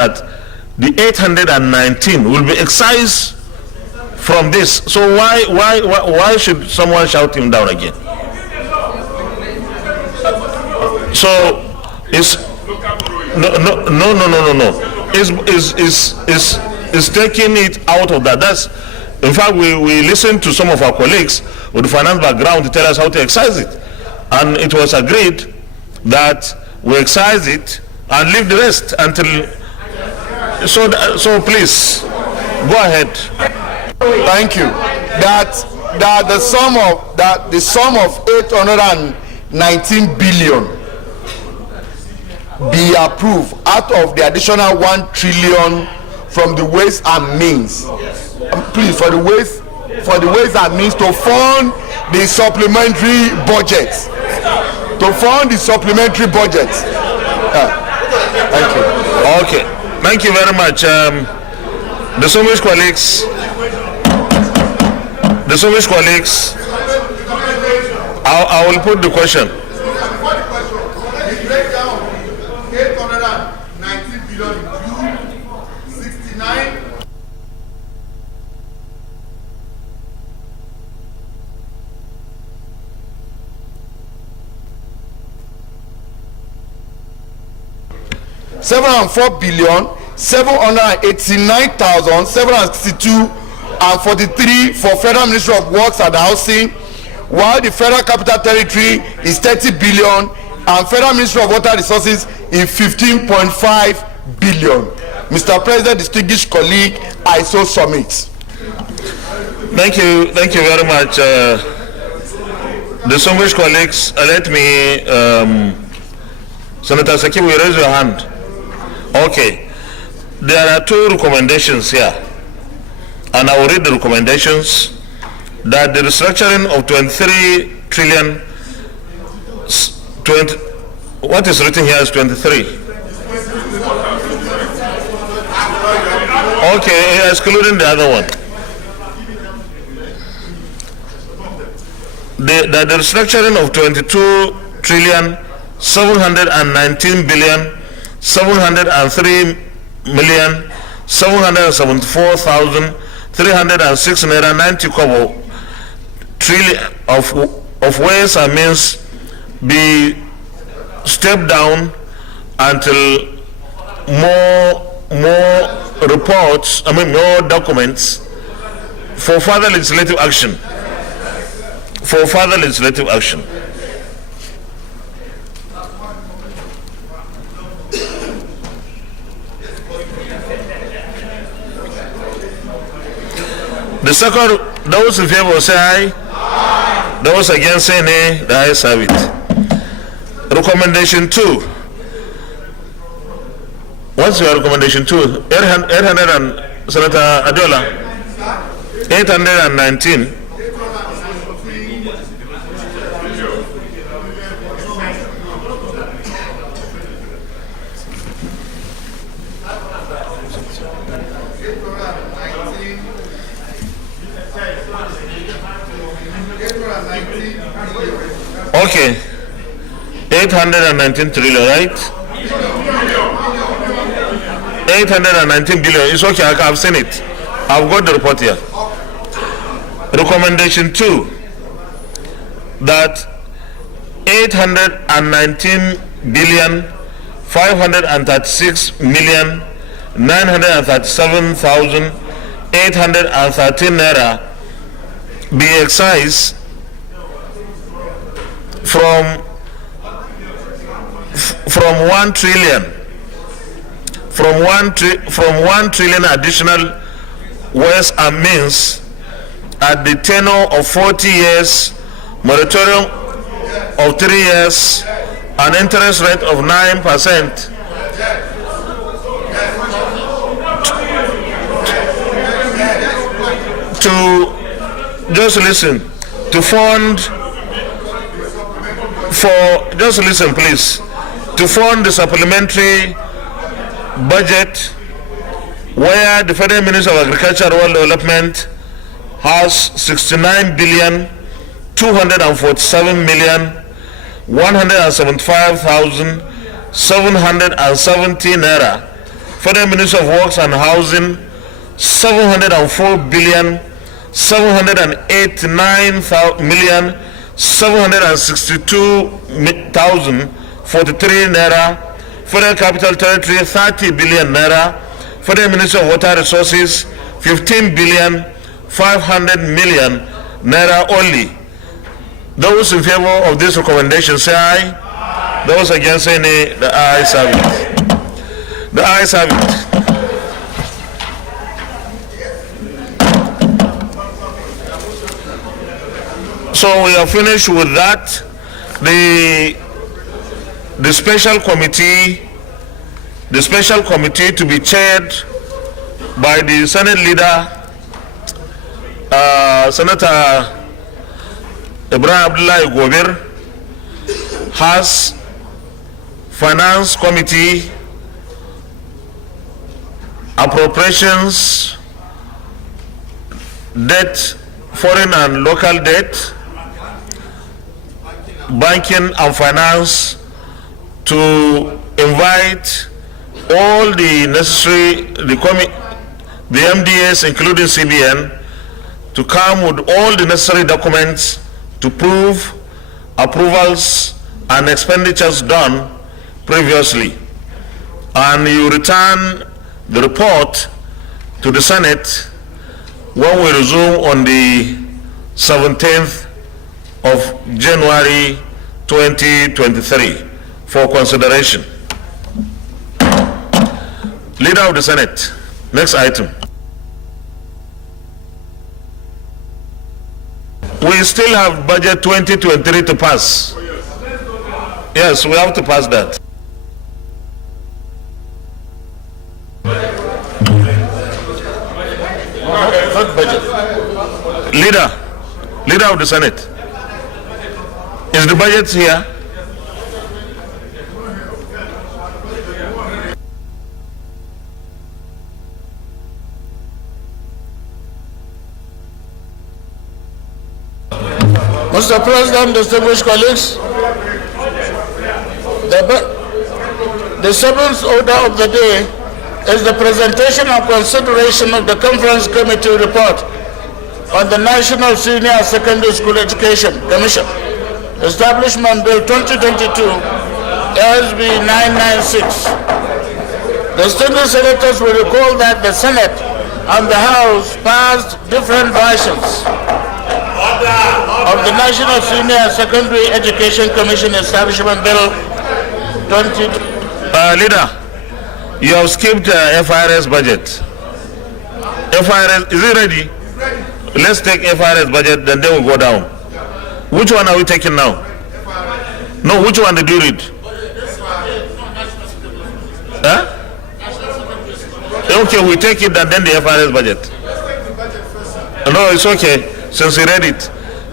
that the 819 will be excised from this. So why should someone shout him down again? So it's no. Is taking it out of that. That's, in fact, we listened to some of our colleagues with finance background to tell us how to excise it, and it was agreed that we excise it and leave the rest until. So please go ahead. Thank you. That the sum of 819 billion be approved out of the additional 1 trillion from the ways and means. Please, for the ways and means to fund the supplementary budget. Thank you. Okay. Thank you very much. Distinguished colleagues, I will put the question. 819 billion include 69. $704,789,762.43 for Federal Ministry of Works and Housing, while the Federal Capital Territory is 30 billion and Federal Ministry of Water Resources is 15.5 billion. Mr. President, distinguished colleague, I so submit. Thank you very much. Distinguished colleagues, let me, Senator Sakibu, raise your hand. Okay, there are 2 recommendations here, and I will read the recommendations. That the restructuring of 23 trillion, what is written here is 23. Okay, excluding the other one. The restructuring of 22 trillion 719 billion 703 million 774,306 naira 90 kobo trillion of ways and means be stepped down until more reports, more documents for further legislative action. The second, those in favor say aye. Those against say nay. The ayes have it. Recommendation 2. What's your recommendation 2? 800 and Senator Adola. 819. Okay, 819 trillion, right? 819 billion. It's okay, I've seen it. I've got the report here. Recommendation 2, that 819 billion 536 million 937,813 naira be excised from 1 trillion additional ways and means at the tenure of 40 years, moratorium of 3 years, an interest rate of 9%. To just listen, to fund for, just listen please, to fund the supplementary budget where the Federal Ministry of Agriculture and Rural Development has 69 billion 247 million 175,770 naira Federal Ministry of Works and Housing 704,708,762,043 naira. Federal Capital Territory 30 billion naira. Federal Ministry of Water Resources 15,500,000,000 naira only. Those in favor of this recommendation say aye. Those against say nay. The ayes have it. The ayes have it. So we are finished with that. The special committee to be chaired by the Senate leader, Senator Ibrahim Abdullahi Gobir, has Finance Committee, Appropriations, Debt, Foreign and Local Debt, Banking and Finance, to invite all the necessary, the MDAs including CBN, to come with all the necessary documents to prove approvals and expenditures done previously. And you return the report to the Senate when we resume on the 17th of January 2023 for consideration. Leader of the Senate, next item. We still have budget 2023 to pass. Yes, we have to pass that. Not budget. Leader of the Senate. Is the budget here? Mr. President, distinguished colleagues, the seventh order of the day is the presentation and consideration of the Conference Committee report on the National Senior Secondary School Education Commission, Establishment Bill 2022, SB 996. Distinguished senators will recall that the Senate and the House passed different versions of the National Senior Secondary Education Commission Establishment Bill 2022. Leader, you have skipped FIRS budget. FIRS, is it ready? Let's take FIRS budget, then they will go down. Which one are we taking now? No, which one did you read? Huh? Okay, we take it and then the FIRS budget. No, it's okay, since we read it.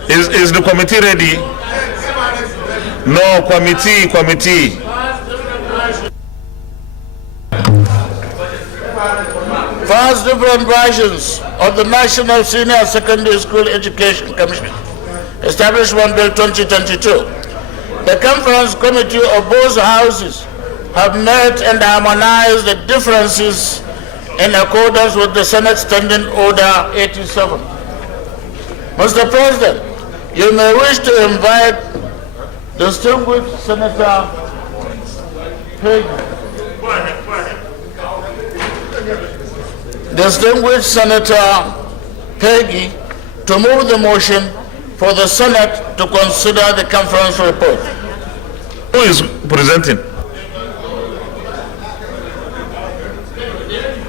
Is the committee ready? No, committee. Vast different versions of the National Senior Secondary School Education Commission Establishment Bill 2022. The Conference Committee of both houses have met and harmonized the differences in accordance with the Senate Standing Order 87. Mr. President, you may wish to invite distinguished Senator Peggy. Distinguished Senator Peggy to move the motion for the Senate to consider the conference report. Who is presenting?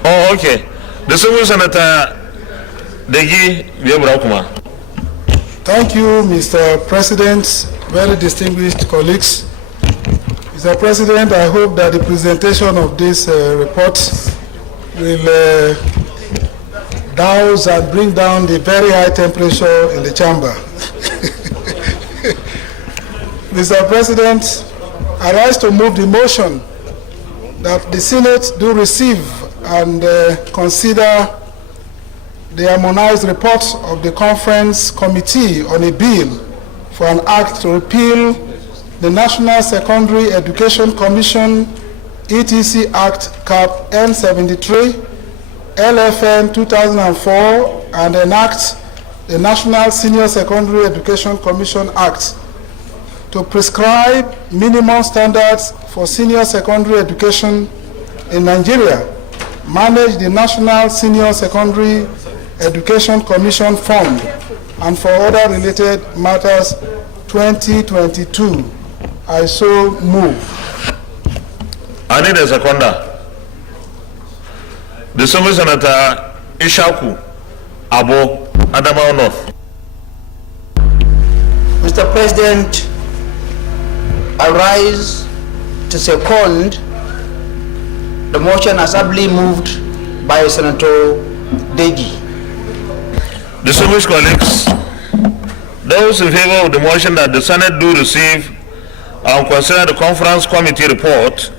Oh, okay. Distinguished Senator Degi Biobrakuma. Thank you, Mr. President, very distinguished colleagues. Mr. President, I hope that the presentation of this report will douse and bring down the very high temperature in the chamber. Mr. President, I rise to move the motion that the Senate do receive and consider the harmonized report of the Conference Committee on a bill for an act to repeal the National Secondary Education Commission ETC Act Cap N73, LFN 2004, and enact the National Senior Secondary Education Commission Act to prescribe minimum standards for senior secondary education in Nigeria, manage the National Senior Secondary Education Commission Fund, and for other related matters 2022. I so move. I need a seconder. The Distinguished Senator Ishaku Abo, Adamawa North. Mr. President, I rise to second the motion as ably moved by Senator Degi. Distinguished colleagues, those in favor of the motion that the Senate do receive and consider the Conference Committee report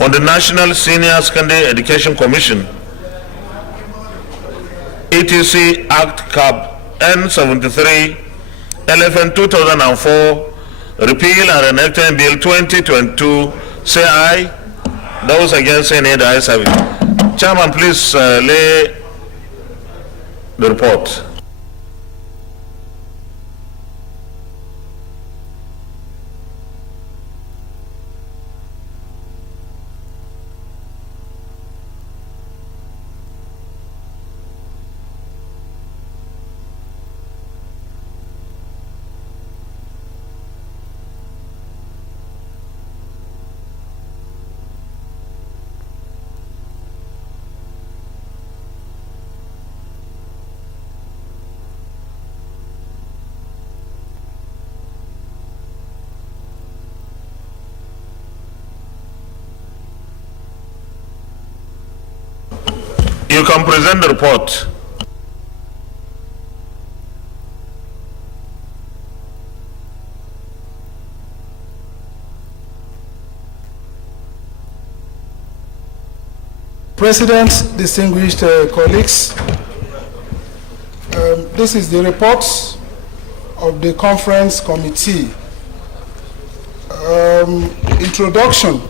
on the National Senior Secondary Education Commission, ETC Act Cap N73, LFN 2004, repeal and enacting Bill 2022, say aye. Those against say nay, the ayes have it. Chairman, please lay the report. You can present the report. President, distinguished colleagues, this is the report of the Conference Committee. Introduction,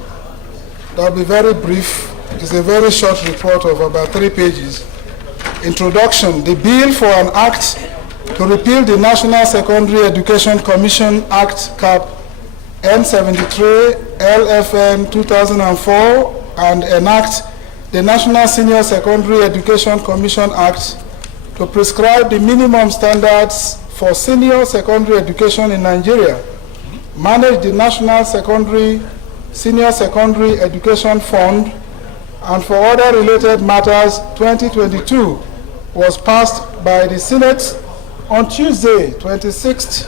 that will be very brief. It's a very short report of about 3 pages. Introduction, the bill for an act to repeal the National Secondary Education Commission Act Cap N73, LFN 2004, and enact the National Senior Secondary Education Commission Act to prescribe the minimum standards for senior secondary education in Nigeria, manage the National Senior Secondary Education Fund, and for other related matters 2022 was passed by the Senate on Tuesday, 26th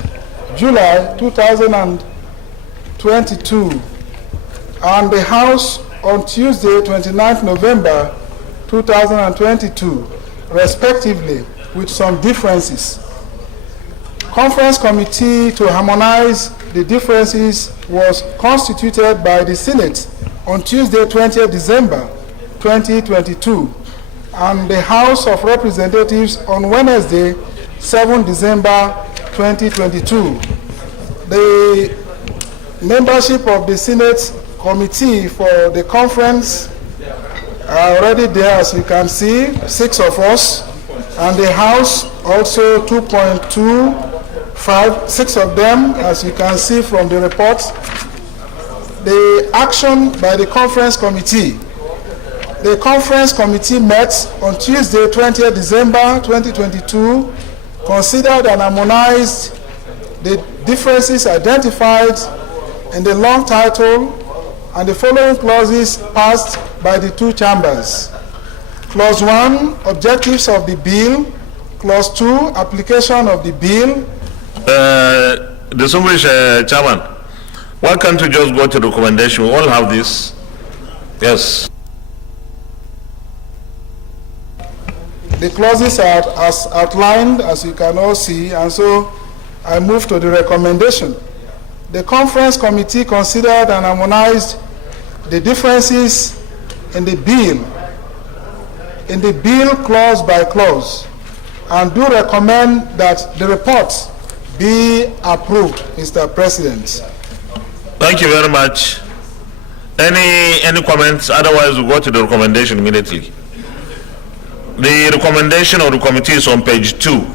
July 2022, and the House on Tuesday, 29th November 2022, respectively, with some differences. Conference Committee to harmonize the differences was constituted by the Senate on Tuesday, 20th December 2022, and the House of Representatives on Wednesday, 7th December 2022. The membership of the Senate Committee for the conference are already there, as you can see, 6 of us, and the House also 2.25, 6 of them, as you can see from the report. The action by the Conference Committee. The Conference Committee met on Tuesday, 20th December 2022, considered and harmonized the differences identified in the long title and the following clauses passed by the 2 chambers. Clause 1, objectives of the bill. Clause 2, application of the bill. Distinguished Chairman, why can't you just go to the recommendation? We all have this. Yes. The clauses are as outlined, as you can all see, and so I move to the recommendation. The Conference Committee considered and harmonized the differences in the bill clause by clause, and do recommend that the report be approved, Mr. President. Thank you very much. Any comments? Otherwise, we'll go to the recommendation immediately. The recommendation of the committee is on page 2.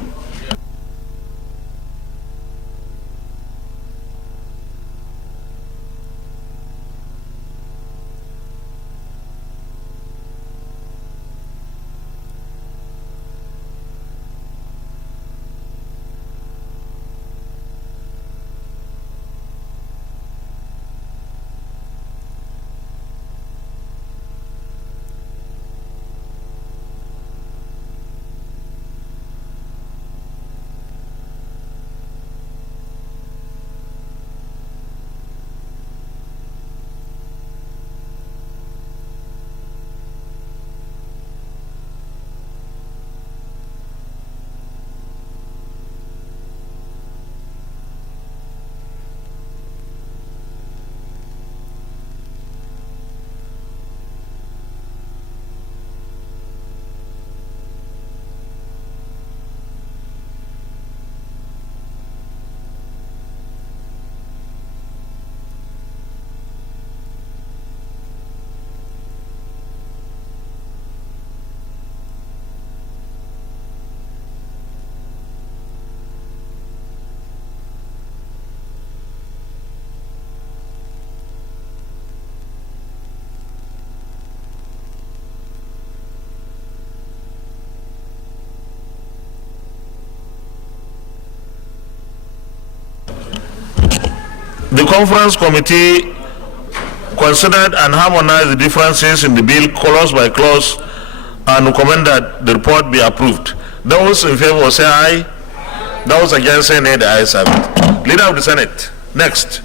The conference committee considered and harmonized the differences in the bill clause by clause and recommend that the report be approved. Those in favor say aye. Those against say nay. The ayes have it. Leader of the Senate. Next.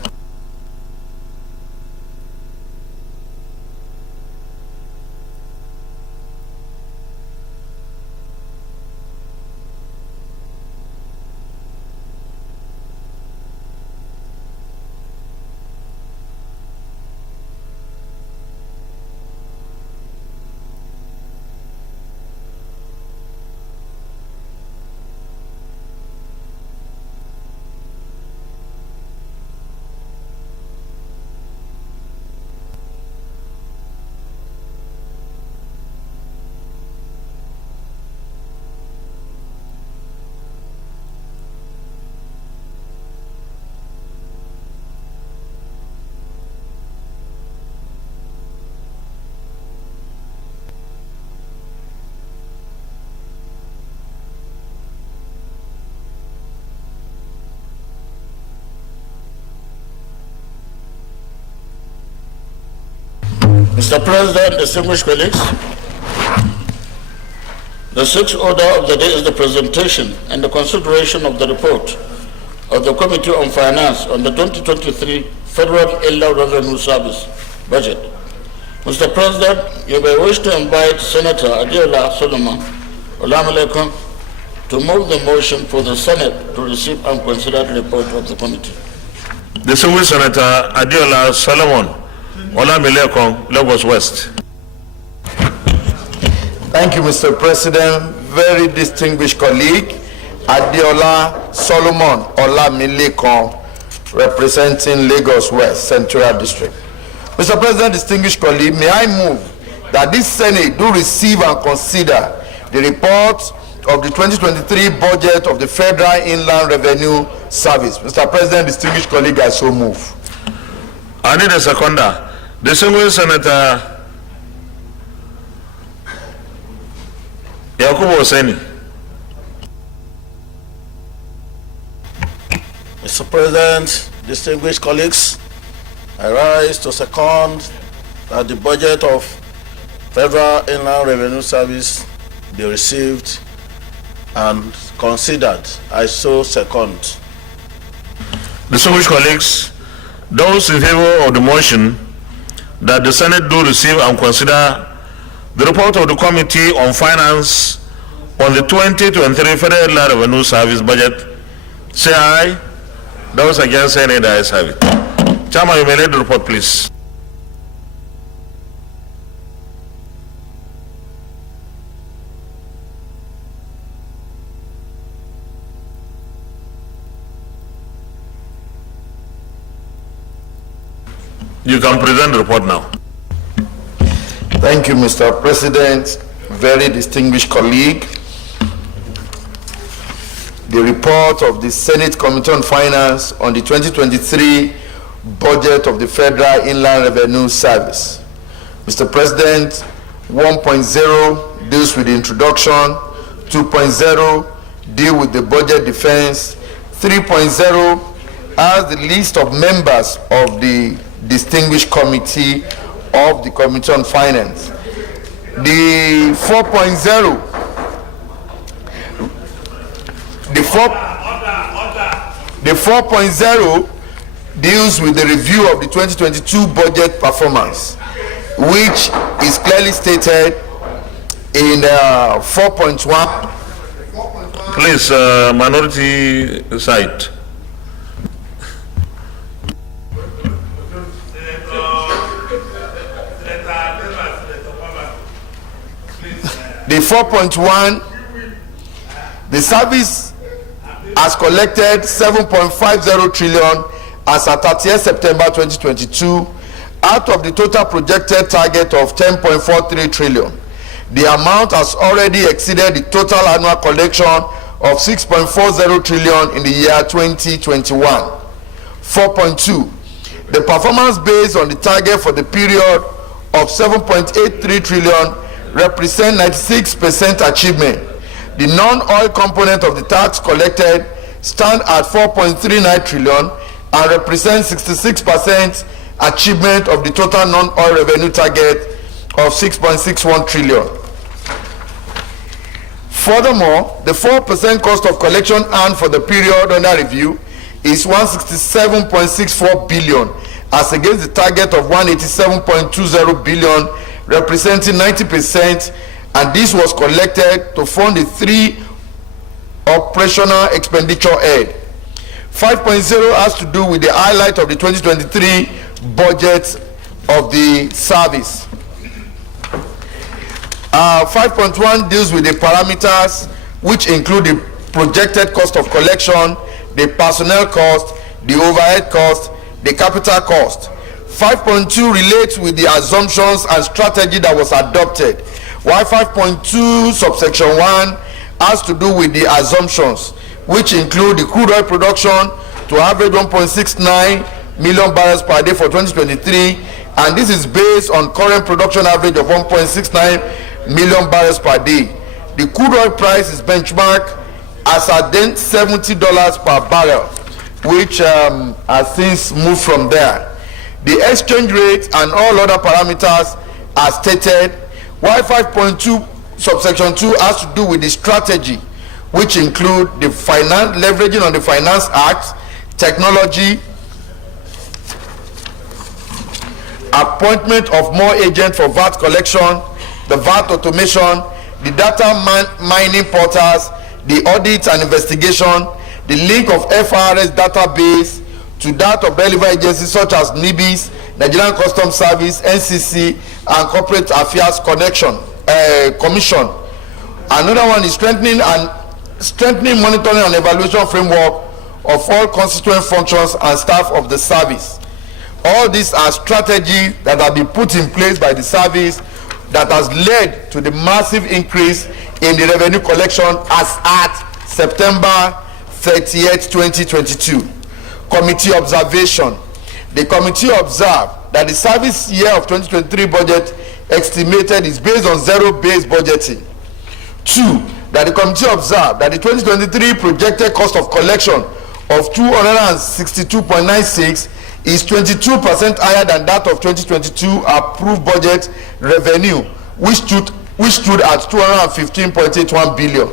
Mr. President, distinguished colleagues, the sixth order of the day is the presentation and the consideration of the report of the Committee on Finance on the 2023 Federal Inland Revenue Service budget. Mr. President, you may wish to invite Senator Adiola Solomon Olamilekon to move the motion for the Senate to receive and consider the report of the committee. Distinguished Senator Adiola Solomon Olamilekon, Lagos West. Thank you, Mr. President. Very distinguished colleague, Adiola Solomon Olamilekon, representing Lagos West Central District. Mr. President, distinguished colleague, may I move that this Senate do receive and consider the report of the 2023 budget of the Federal Inland Revenue Service. Mr. President, distinguished colleague, I so move. I need a seconder. Distinguished Senator Yakubu Oseni. Mr. President, distinguished colleagues, I rise to second that the budget of Federal Inland Revenue Service be received and considered. I so second. Distinguished colleagues, those in favor of the motion that the Senate do receive and consider the report of the Committee on Finance on the 2023 Federal Inland Revenue Service budget, say aye. Those against say nay. The ayes have it. Chairman, you may lead the report, please. You can present the report now. Thank you, Mr. President. Very distinguished colleague. The report of the Senate Committee on Finance on the 2023 budget of the Federal Inland Revenue Service. Mr. President, 1.0 deals with the introduction, 2.0 deal with the budget defense, 3.0 has the list of members of the distinguished committee of the Committee on Finance. The 4.0 deals with the review of the 2022 budget performance, which is clearly stated in 4.1. Please, minority side. The 4.1, the service has collected 7.50 trillion as at 30th September 2022 out of the total projected target of 10.43 trillion. The amount has already exceeded the total annual collection of 6.40 trillion in the year 2021. 4.2, the performance based on the target for the period of 7.83 trillion represent 96% achievement. The non-oil component of the tax collected stand at 4.39 trillion and represent 66% achievement of the total non-oil revenue target of 6.61 trillion. Furthermore, the 4% cost of collection earned for the period under review is 167.64 billion as against the target of 187.20 billion, representing 90%, and this was collected to fund the 3 operational expenditure aid. 5.0 has to do with the highlight of the 2023 budget of the service. 5.1 deals with the parameters which include the projected cost of collection, the personnel cost, the overhead cost, the capital cost. 5.2 relates with the assumptions and strategy that was adopted, while 5.2 subsection 1 has to do with the assumptions which include the crude oil production to average 1.69 million barrels per day for 2023, and this is based on current production average of 1.69 million barrels per day. The crude oil price is benchmarked as at then $70 per barrel, which has since moved from there. The exchange rate and all other parameters are stated, while 5.2 subsection 2 has to do with the strategy, which include the leveraging on the Finance Act, technology, appointment of more agents for VAT collection, the VAT automation, the data mining portals, the audit and investigation, the link of FRS database to that of relevant agencies such as NIBIS, Nigerian Customs Service, NCC, and Corporate Affairs Commission. Another one is strengthening monitoring and evaluation framework of all constituent functions and staff of the service. All these are strategies that have been put in place by the service that has led to the massive increase in the revenue collection as at September 30th, 2022. Committee observation. The committee observed that the service year of 2023 budget estimated is based on zero-based budgeting. 2, that the committee observed that the 2023 projected cost of collection of 262.96 is 22% higher than that of 2022 approved budget revenue, which stood at 215.81 billion.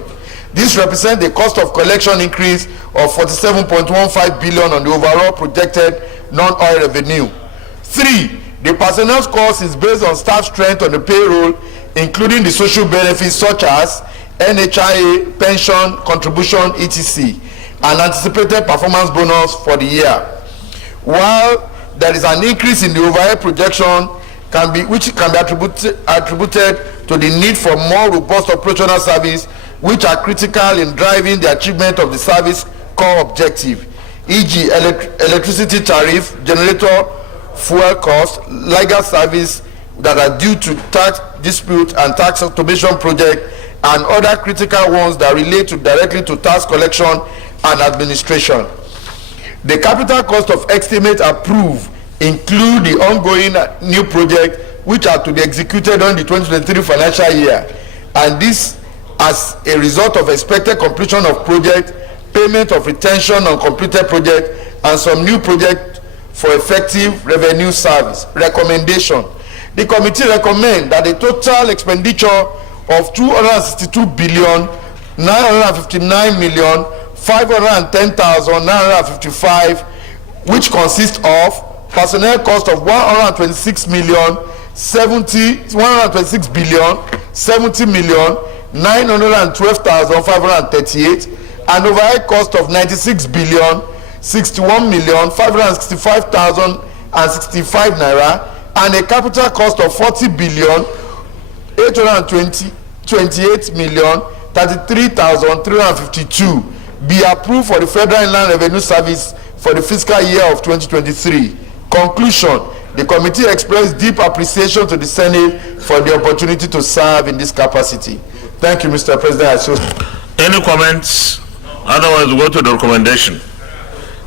This represents the cost of collection increase of 47.15 billion on the overall projected non-oil revenue. 3, the personnel cost is based on staff strength on the payroll, including the social benefits such as NHIA, pension, contribution, etc., and anticipated performance bonus for the year. While there is an increase in the overhead projection which can be attributed to the need for more robust operational service which are critical in driving the achievement of the service core objective, e.g. electricity tariff, generator fuel costs, legal service that are due to tax dispute and tax automation project, and other critical ones that relate directly to tax collection and administration. The capital cost of estimate approved include the ongoing new project which are to be executed on the 2023 financial year, and this as a result of expected completion of project, payment of retention on completed project, and some new project for effective revenue service. Recommendation: the committee recommend that the total expenditure of 262,959,510,955, which consists of personnel cost of 126,070,912,538, and overhead cost of 96,61,565,065 naira, and a capital cost of 40,828,033,352 be approved for the Federal Inland Revenue Service for the fiscal year of 2023. Conclusion: the committee expressed deep appreciation to the Senate for the opportunity to serve in this capacity. Thank you, Mr. President. Any comments? Otherwise, we go to the recommendation.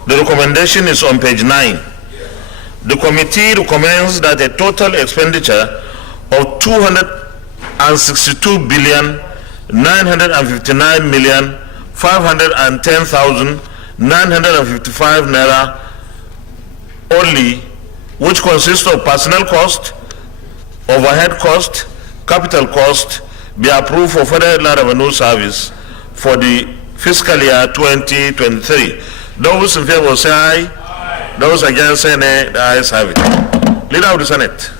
The recommendation is on page 9. The committee recommends that a total expenditure of 262,959,510,955 naira only, which consists of personnel cost, overhead cost, capital cost, be approved for Federal Revenue Service for the fiscal year 2023. Those in favor say aye. Those against say nay. The ayes have it. Leader of the Senate.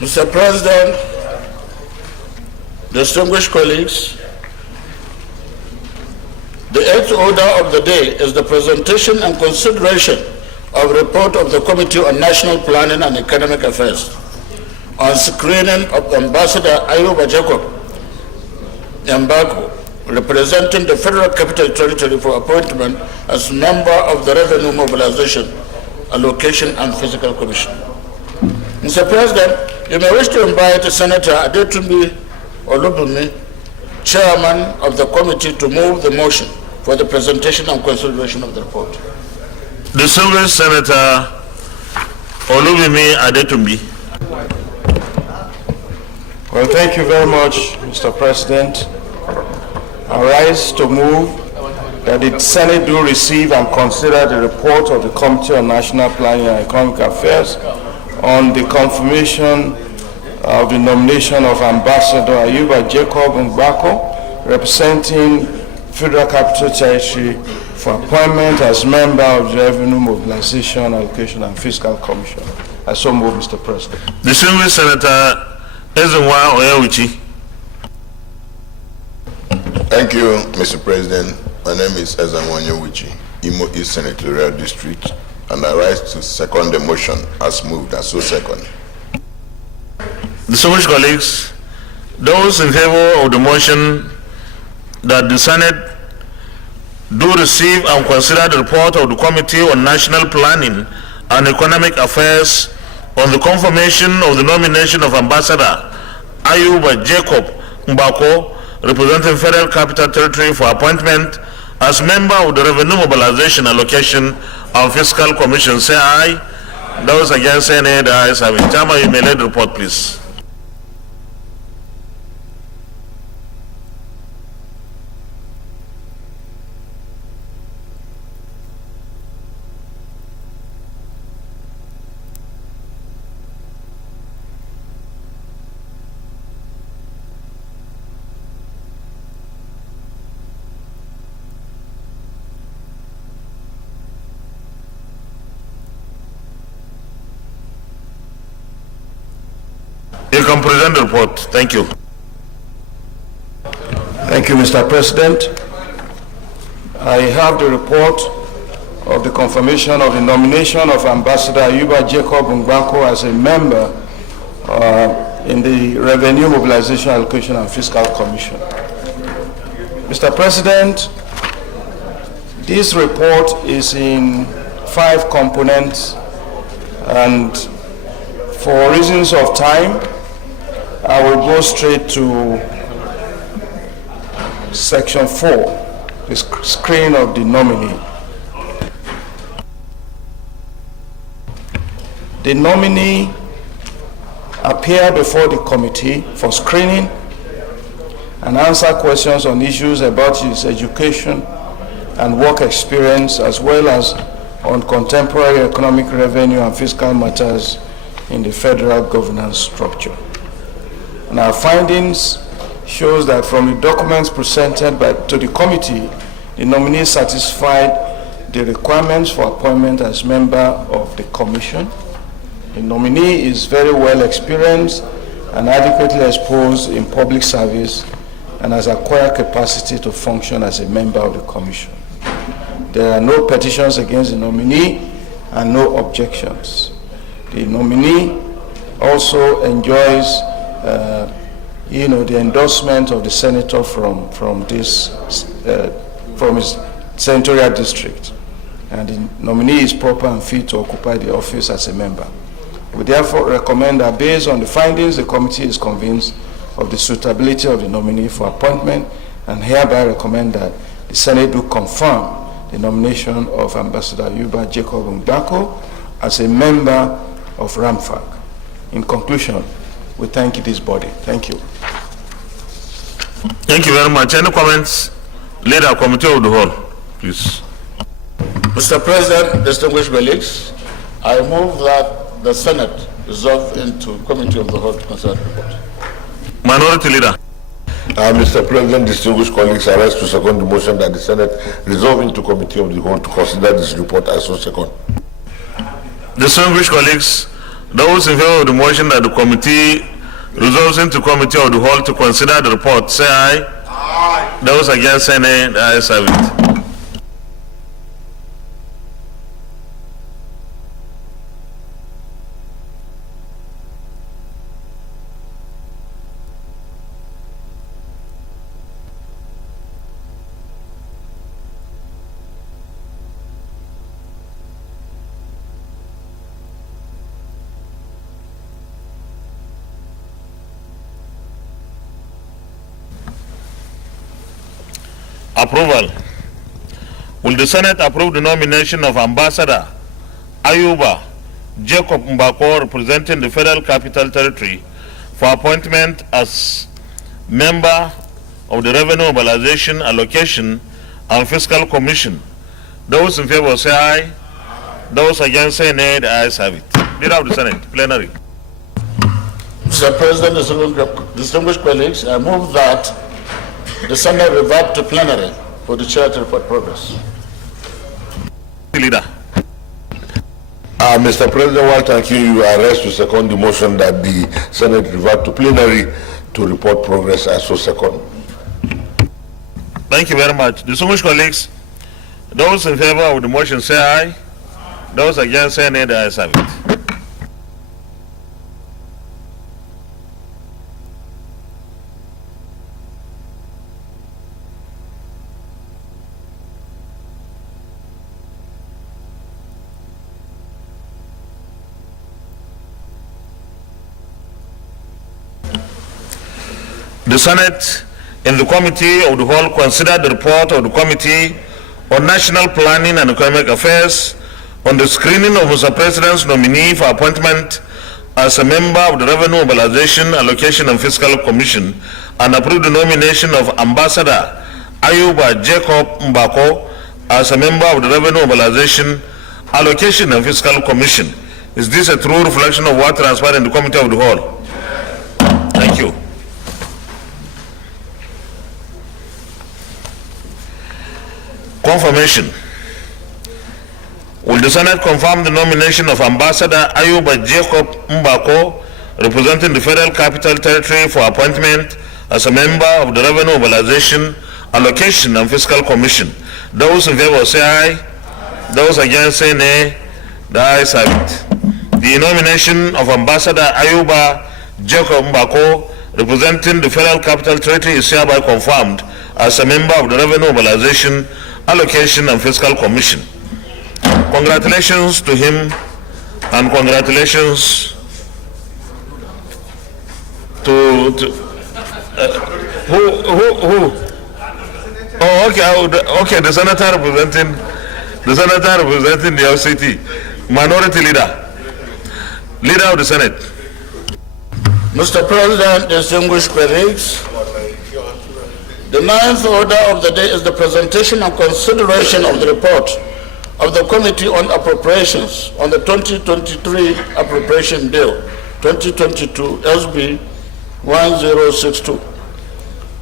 Mr. President, distinguished colleagues, the eighth order of the day is the presentation and consideration of report of the Committee on National Planning and Economic Affairs on screening of Ambassador Ayuba Jacob Mbako, representing the Federal Capital Territory for appointment as member of the Revenue Mobilization, Allocation and Fiscal Commission. Mr. President, you may wish to invite Senator Adetunbi Olubunmi, Chairman of the committee, to move the motion for the presentation and consideration of the report. Distinguished Senator Olubunmi Adetunbi. Well, thank you very much, Mr. President. I rise to move that the Senate do receive and consider the report of the Committee on National Planning and Economic Affairs on the confirmation of the nomination of Ambassador Ayuba Jacob Mbako, representing Federal Capital Territory, for appointment as member of the Revenue Mobilization, Allocation and Fiscal Commission. I so move, Mr. President. Distinguished Senator Ezenwa Oyewuchi. Thank you, Mr. President. My name is Ezenwa Oyewuchi, Imo East Senatorial District, and I rise to second the motion as moved. And so second. Distinguished colleagues, those in favor of the motion that the Senate do receive and consider the report of the Committee on National Planning and Economic Affairs on the confirmation of the nomination of Ambassador Ayuba Jacob Mbako, representing Federal Capital Territory, for appointment as member of the Revenue Mobilization, Allocation and Fiscal Commission, say aye. Those against say nay. The ayes have it. Chairman, you may lead the report, please. You can present the report. Thank you. Thank you, Mr. President. I have the report of the confirmation of the nomination of Ambassador Ayuba Jacob Mbako as a member in the Revenue Mobilization, Allocation and Fiscal Commission. Mr. President, this report is in 5 components, and for reasons of time, I will go straight to Section 4, the screening of the nominee. The nominee appear before the committee for screening and answer questions on issues about his education and work experience, as well as on contemporary economic, revenue and fiscal matters in the federal governance structure. And our findings shows that from the documents presented to the committee, the nominee satisfied the requirements for appointment as member of the commission. The nominee is very well experienced and adequately exposed in public service and has acquired capacity to function as a member of the commission. There are no petitions against the nominee and no objections. The nominee also enjoys the endorsement of the senator from his senatorial district, and the nominee is proper and fit to occupy the office as a member. We therefore recommend that, based on the findings, the committee is convinced of the suitability of the nominee for appointment, and hereby recommend that the Senate do confirm the nomination of Ambassador Ayuba Jacob Mbako as a member of RAMFAC. In conclusion, we thank this body. Thank you. Thank you very much. Any comments? Leader, Committee of the Whole, please. Mr. President, distinguished colleagues, I move that the Senate resolve into Committee of the Whole to consider the report. Minority Leader. Mr. President, distinguished colleagues, I rise to second the motion that the Senate resolve into Committee of the Whole to consider this report as so second. Distinguished colleagues, those in favor of the motion that the committee resolves into Committee of the Whole to consider the report, say aye. Aye. Those against, say nay. The ayes have it. Approval. Will the Senate approve the nomination of Ambassador Ayuba Jacob Mbako, representing the Federal Capital Territory, for appointment as member of the Revenue Mobilization, Allocation and Fiscal Commission? Those in favor say aye. Those against say nay. The ayes have it. Leader of the Senate, plenary. Mr. President, distinguished colleagues, I move that the Senate revert to plenary for the chair to report progress. Leader. Mr. President, while thanking you, I rise to second the motion that the Senate revert to plenary to report progress as so second. Thank you very much. Distinguished colleagues, those in favor of the motion say aye. Those against say nay. The ayes have it. The Senate, in the Committee of the Whole, considered the report of the Committee on National Planning and Economic Affairs on the screening of Mr. President's nominee for appointment as a member of the Revenue Mobilization, Allocation and Fiscal Commission, and approved the nomination of Ambassador Ayuba Jacob Mbako as a member of the Revenue Mobilization, Allocation and Fiscal Commission. Is this a true reflection of what transpired in the Committee of the Whole? Thank you. Confirmation. Will the Senate confirm the nomination of Ambassador Ayuba Jacob Mbako, representing the Federal Capital Territory, for appointment as a member of the Revenue Mobilization, Allocation and Fiscal Commission? Those in favor say aye. Those against say nay. The ayes have it. The nomination of Ambassador Ayuba Jacob Mbako, representing the Federal Capital Territory, is hereby confirmed as a member of the Revenue Mobilization, Allocation and Fiscal Commission. Congratulations to him and congratulations to who? Oh, okay, the senator representing the LCT, minority leader of the Senate. Mr. President, distinguished colleagues, the ninth order of the day is the presentation and consideration of the report of the Committee on Appropriations on the 2023 Appropriation Bill 2022 SB 1062.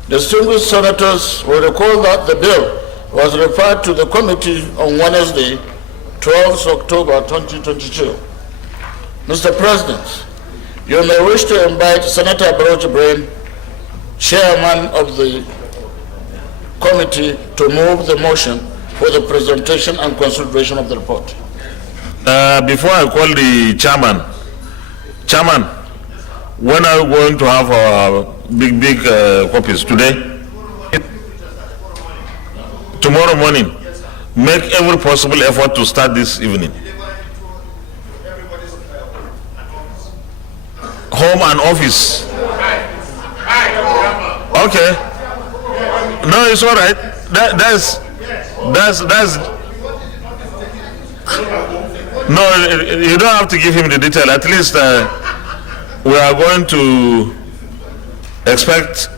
Distinguished senators will recall that the bill was referred to the committee on Wednesday, 12th October 2022. Mr. President, you may wish to invite Senator Barrow Jibrin, chairman of the committee, to move the motion for the presentation and consideration of the report. Before I call the chairman, when are we going to have our big copies? Today? Tomorrow morning. Make every possible effort to start this evening. Home and office. Okay. No, it's all right. That's no, you don't have to give him the detail. At least we are going to expect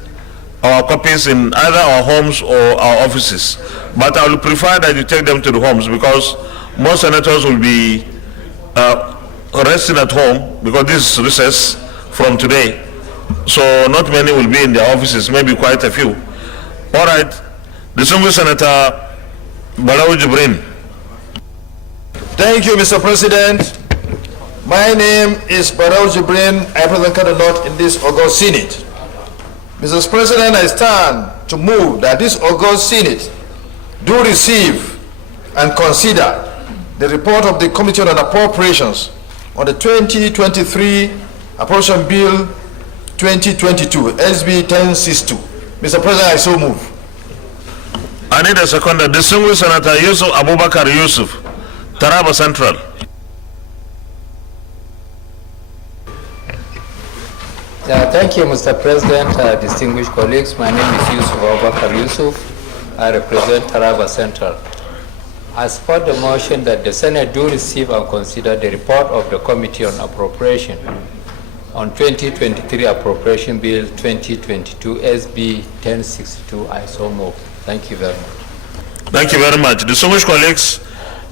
our copies in either our homes or our offices. But I will prefer that you take them to the homes because most senators will be resting at home because this is recess from today. So not many will be in their offices, maybe quite a few. All right, distinguished Senator Barrow Jibrin. Thank you, Mr. President. My name is Barrow Jibrin. I represent Kano North in this August Senate. Mr. President, I stand to move that this August Senate do receive and consider the report of the Committee on Appropriations on the 2023 Appropriation Bill 2022, SB 1062. Mr. President, I so move. I need a second. Distinguished Senator Yusuf Abubakar Yusuf, Taraba Central. Thank you, Mr. President, distinguished colleagues. My name is Yusuf Abubakar Yusuf. I represent Taraba Central. I support the motion that the Senate do receive and consider the report of the Committee on Appropriation on 2023 Appropriation Bill 2022 SB 1062. I so move. Thank you very much. Thank you very much. Distinguished colleagues,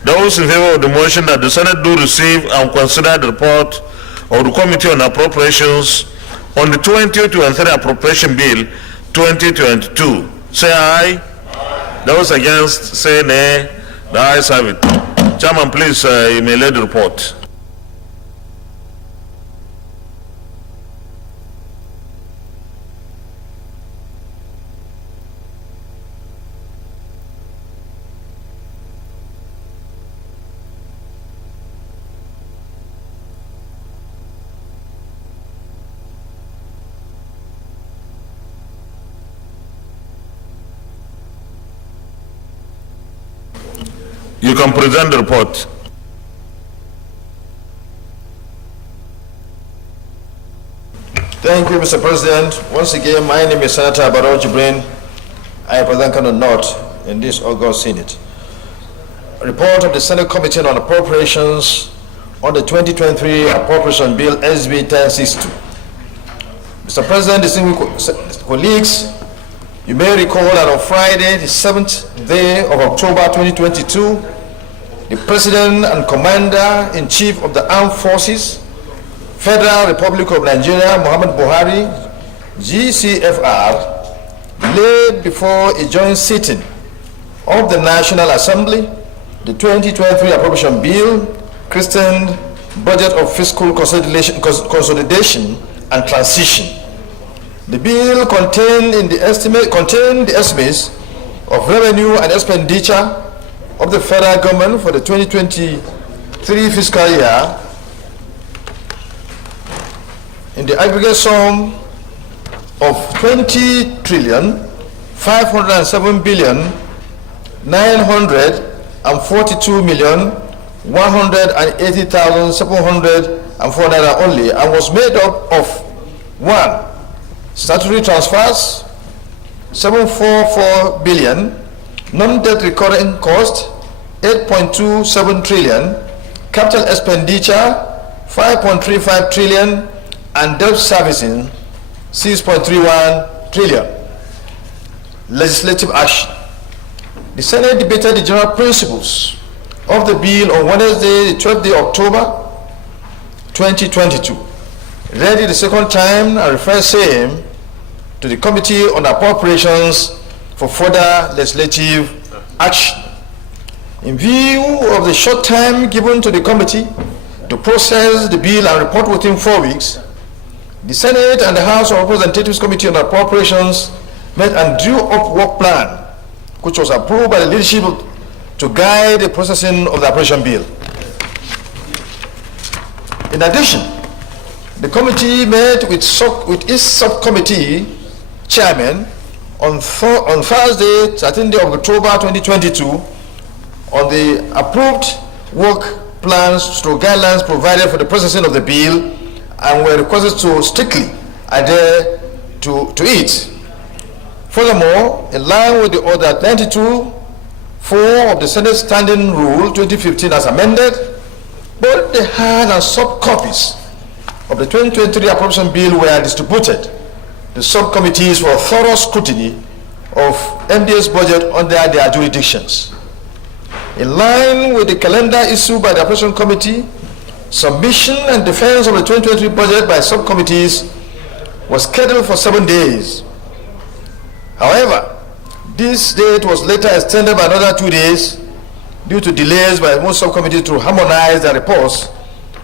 those in favor of the motion that the Senate do receive and consider the report of the Committee on Appropriations on the 2023 Appropriation Bill 2022, say aye. Those against, say nay. The ayes have it. Chairman, please, you may lead the report. You can present the report. Thank you, Mr. President. Once again, my name is Senator Barrow Jibrin. I represent Kano North in this August Senate. A report of the Senate Committee on Appropriations on the 2023 Appropriation Bill SB 1062. Mr. President, distinguished colleagues, you may recall that on Friday, the 7th day of October 2022, the President and Commander-in-Chief of the Armed Forces, Federal Republic of Nigeria, Muhammad Buhari, GCFR, laid before a joint sitting of the National Assembly the 2023 Appropriation Bill, christened Budget of Fiscal Consolidation and Transition. The bill contained the estimates of revenue and expenditure of the federal government for the 2023 fiscal year in the aggregate sum of 20,507,942,486,9 180,704 naira only, and was made up of 1. Statutory transfers 744 billion, non-debt recurring cost 8.27 trillion, capital expenditure 5.35 trillion, and debt servicing 6.31 trillion. Legislative action. The Senate debated the general principles of the bill on Wednesday, the 12th day of October 2022. Read it the second time and referred same to the Committee on Appropriations for further legislative action. In view of the short time given to the committee to process the bill and report within 4 weeks, the Senate and the House of Representatives Committee on Appropriations met and drew up work plan, which was approved by the leadership to guide the processing of the Appropriation Bill. In addition, the committee met with its subcommittee chairman on Thursday, 13th day of October 2022, on the approved work plans through guidelines provided for the processing of the bill, and were requested to strictly adhere to it. Furthermore, in line with the Order 92-4 of the Senate Standing Rule 2015 as amended, both the hard and soft copies of the 2023 Appropriation Bill were distributed to subcommittees for thorough scrutiny of MDA's budget under their jurisdictions. In line with the calendar issued by the Appropriation Committee, submission and defense of the 2023 budget by subcommittees was scheduled for 7 days. However, this date was later extended by another 2 days due to delays by most subcommittees to harmonize their reports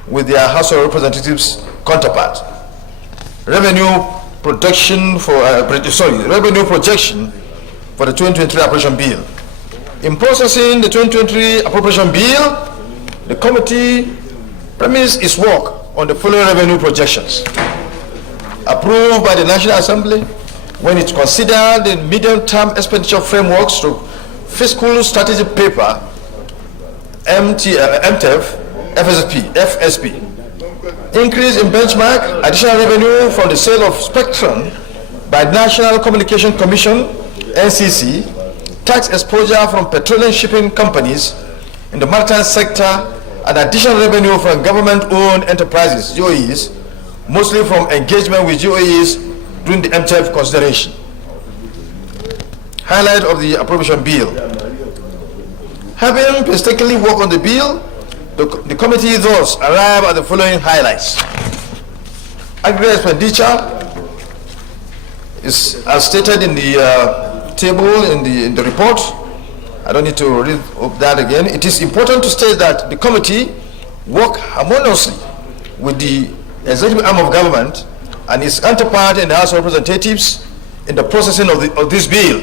with their House of Representatives counterpart. Revenue projection for the 2023 Appropriation Bill. In processing the 2023 Appropriation Bill, the committee premised its work on the following revenue projections. Approved by the National Assembly when it considered the medium-term expenditure frameworks to fiscal strategy paper MTF, FSP. Increase in benchmark, additional revenue from the sale of spectrum by National Communication Commission, NCC, tax exposure from petroleum shipping companies in the maritime sector, and additional revenue from government-owned enterprises, GOEs, mostly from engagement with GOEs during the MTF consideration. Highlight of the Appropriation Bill. Having painstakingly worked on the bill, the committee thus arrived at the following highlights. Aggregate expenditure is as stated in the table in the report. I don't need to read that again. It is important to state that the committee worked harmoniously with the executive arm of government and its counterpart in the House of Representatives in the processing of this bill,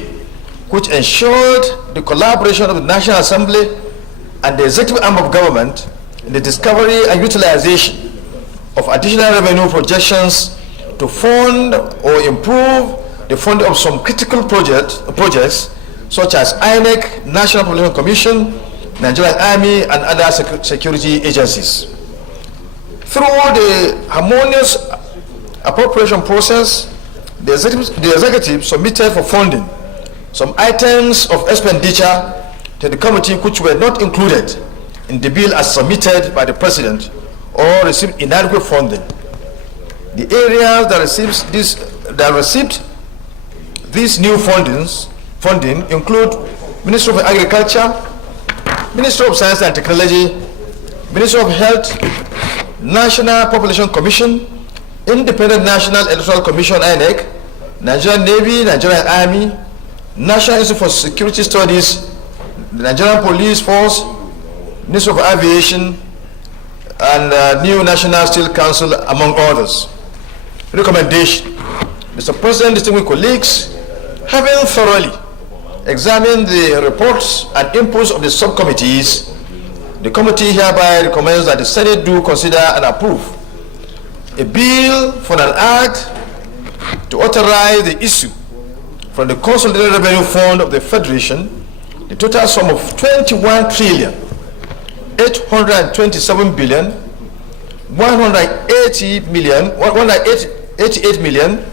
which ensured the collaboration of the National Assembly and the executive arm of government in the discovery and utilization of additional revenue projections to fund or improve the funding of some critical projects such as INEC, National Population Commission, Nigerian Army, and other security agencies. Through the harmonious appropriation process, the executive submitted for funding some items of expenditure to the committee which were not included in the bill as submitted by the President or received inadequate funding. The areas that received these new funding include Ministry of Agriculture, Ministry of Science and Technology, Ministry of Health, National Population Commission, Independent National Electoral Commission INEC, Nigerian Navy, Nigerian Army, National Institute for Security Studies, the Nigerian Police Force, Ministry of Aviation, and new National Steel Council, among others. Recommendation. Mr. President, distinguished colleagues, having thoroughly examined the reports and inputs of the subcommittees, the committee hereby recommends that the Senate do consider and approve a bill for an act to authorize the issue from the Consolidated Revenue Fund of the Federation the total sum of 21 trillion 827 billion 188 million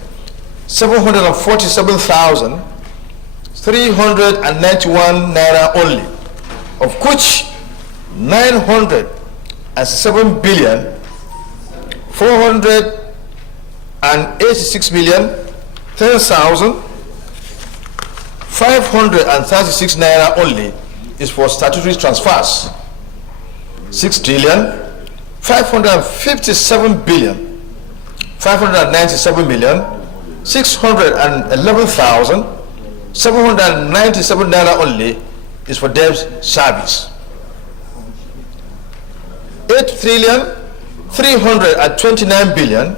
747,391 naira only, of which 907 billion 486 million 10,536 naira only is for statutory transfers. 6 trillion 557 billion 597 million 611,797 naira only is for debt service. 8 trillion 329 billion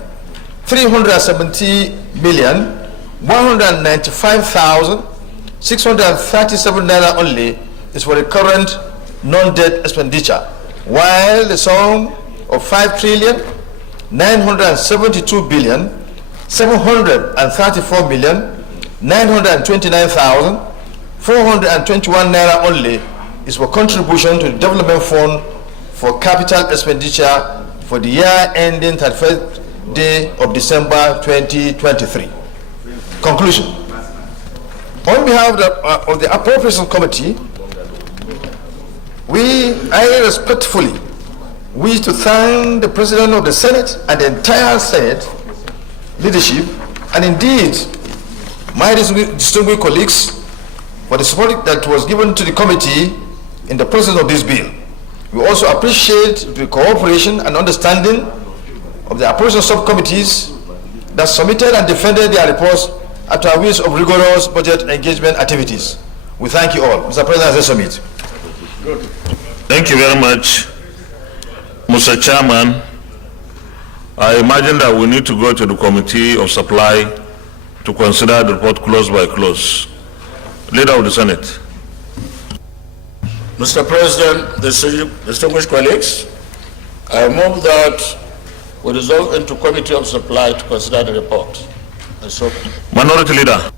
370 million 195,637 naira only is for the current non-debt expenditure, while the sum of 5 trillion 972 billion 734 million 929,421 naira only is for contribution to the development fund for capital expenditure for the year ending 31st day of December 2023. Conclusion. On behalf of the Appropriation Committee, I respectfully wish to thank the President of the Senate and the entire Senate leadership, and indeed my distinguished colleagues, for the support that was given to the committee in the process of this bill. We also appreciate the cooperation and understanding of the appropriation subcommittees that submitted and defended their reports after a week of rigorous budget engagement activities. We thank you all. Mr. President, as I submit. Thank you very much, Mr. Chairman. I imagine that we need to go to the Committee of Supply to consider the report close by close. Leader of the Senate. Mr. President, distinguished colleagues, I move that we resolve into Committee of Supply to consider the report. Minority Leader.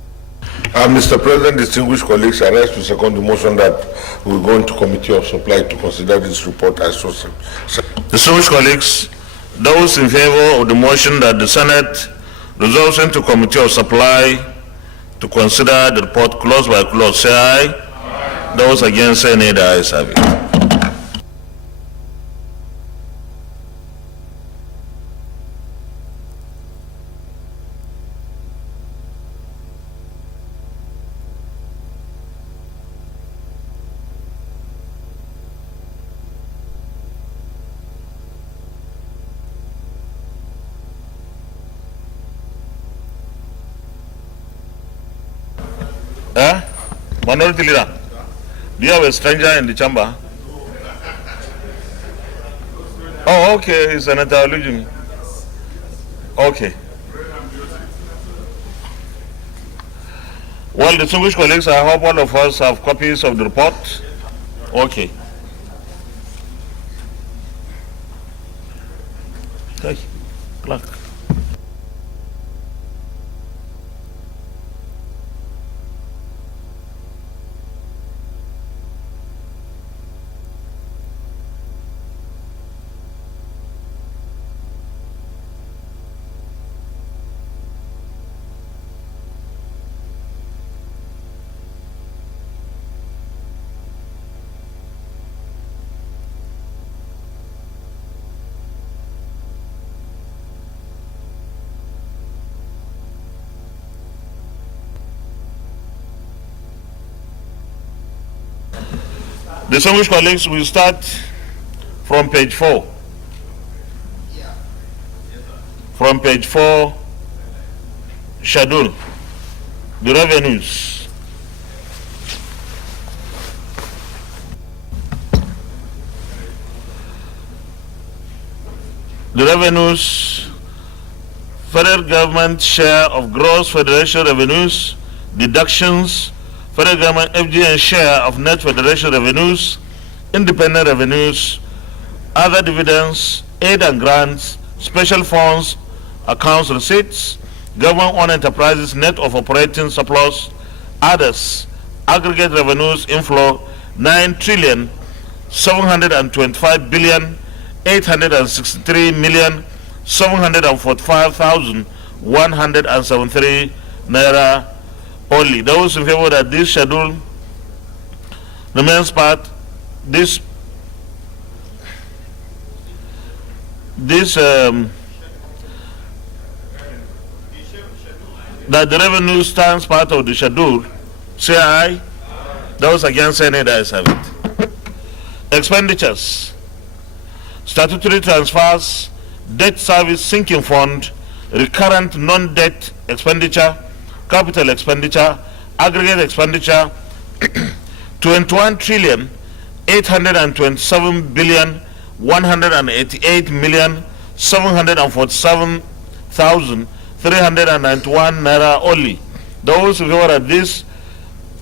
Mr. President, distinguished colleagues, I rise to second the motion that we go into Committee of Supply to consider this report as so. Distinguished colleagues, those in favor of the motion that the Senate resolves into Committee of Supply to consider the report close by close, say aye. Aye. Those against, say nay. The ayes have it. Minority Leader, do you have a stranger in the chamber? Oh, okay, Senator Olujimi. Okay. Well, distinguished colleagues, I hope all of us have copies of the report. Okay. Okay, clerk. Distinguished colleagues, we start from page 4. From page 4, schedule, the revenues. The revenues, federal government share of gross federation revenues, deductions, federal government FGN share of net federation revenues, independent revenues, other dividends, aid and grants, special funds, accounts receipts, government-owned enterprises net of operating surplus, others, aggregate revenues inflow 9 trillion 725 billion 863 million 745,173 naira only. Those in favor that this schedule remains part, that the revenue stands part of the schedule, say aye. Those against, say nay. The ayes have it. Expenditures: statutory transfers, debt service sinking fund, recurrent non-debt expenditure, capital expenditure, aggregate expenditure 21 trillion 827 billion 188 million 747,391 naira only. Those who favor that these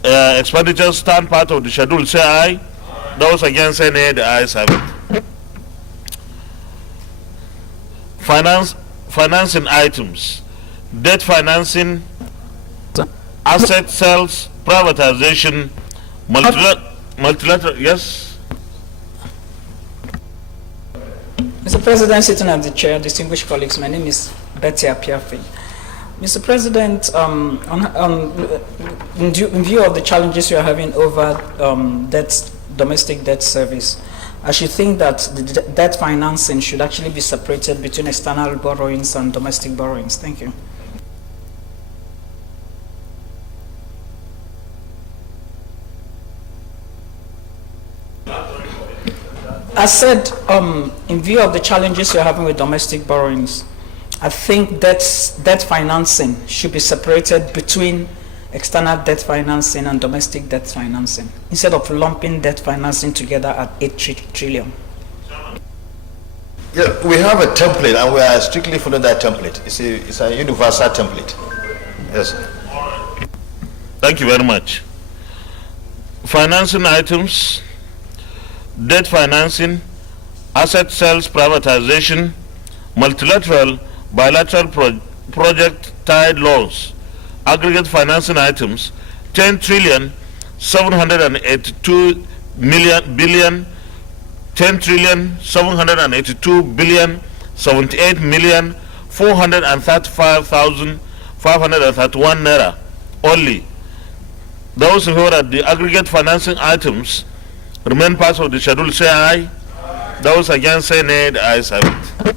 expenditures stand part of the schedule, say aye. Those against, say nay. The ayes have it. Financing items: debt financing, asset sales, privatization, multilateral. Yes. Mr. President, sitting at the chair, distinguished colleagues, my name is Betty Apiafi. Mr. President, in view of the challenges you are having over domestic debt service, I should think that the debt financing should actually be separated between external borrowings and domestic borrowings. Thank you. I said, in view of the challenges you're having with domestic borrowings, I think debt financing should be separated between external debt financing and domestic debt financing, instead of lumping debt financing together at 8 trillion. Yeah, we have a template and we are strictly following that template. It's a universal template. Yes. Thank you very much. Financing items: debt financing, asset sales privatization, multilateral, bilateral project tied loans. Aggregate financing items: 10 trillion 782 billion 10 trillion 782 billion 78 million 435,531 naira only. Those who are at the aggregate financing items remain part of the schedule, say aye. Those against, say nay. The ayes have it.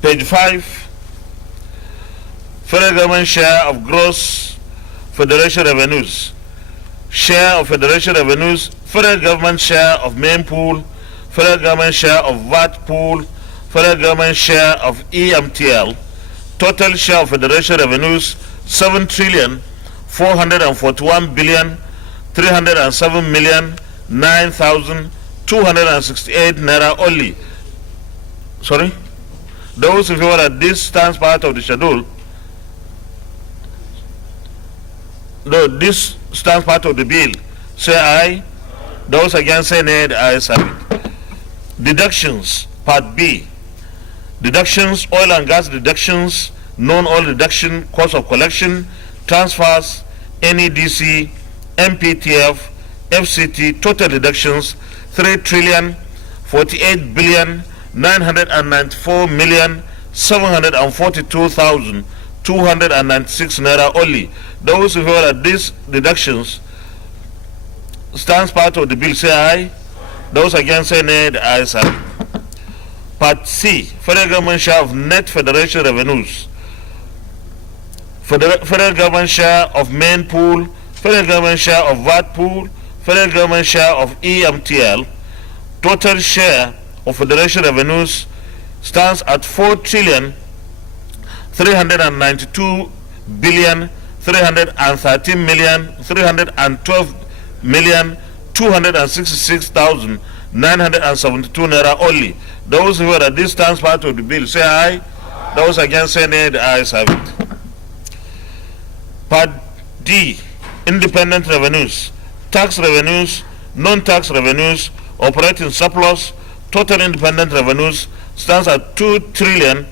Page 5, federal government share of gross federation revenues. Share of federation revenues: federal government share of main pool, federal government share of VAT pool, federal government share of EMTL. Total share of federation revenues: 7 trillion 441 billion 307 million 9,268 naira only. Sorry? Those who feel that this stands part of the schedule, no, this stands part of the bill, say aye. Those against, say nay. The ayes have it. Deductions, Part B. Deductions: oil and gas deductions, non-oil deduction, cost of collection, transfers, NEDC, MPTF, FCT. Total deductions: 3 trillion 48 billion 994 million 742,296 naira only. Those who feel that these deductions stands part of the bill, say aye. Those against, say nay. The ayes have it. Part C, federal government share of net federation revenues. Federal government share of main pool, federal government share of VAT pool, federal government share of EMTL. Total share of federation revenues stands at 4 trillion 392 billion 313 million 312 million 266,972 naira only. Those who are at this stands part of the bill, say aye. Those against, say nay. The ayes have it. Part D, independent revenues. Tax revenues, non-tax revenues, operating surplus. Total independent revenues stands at 2 trillion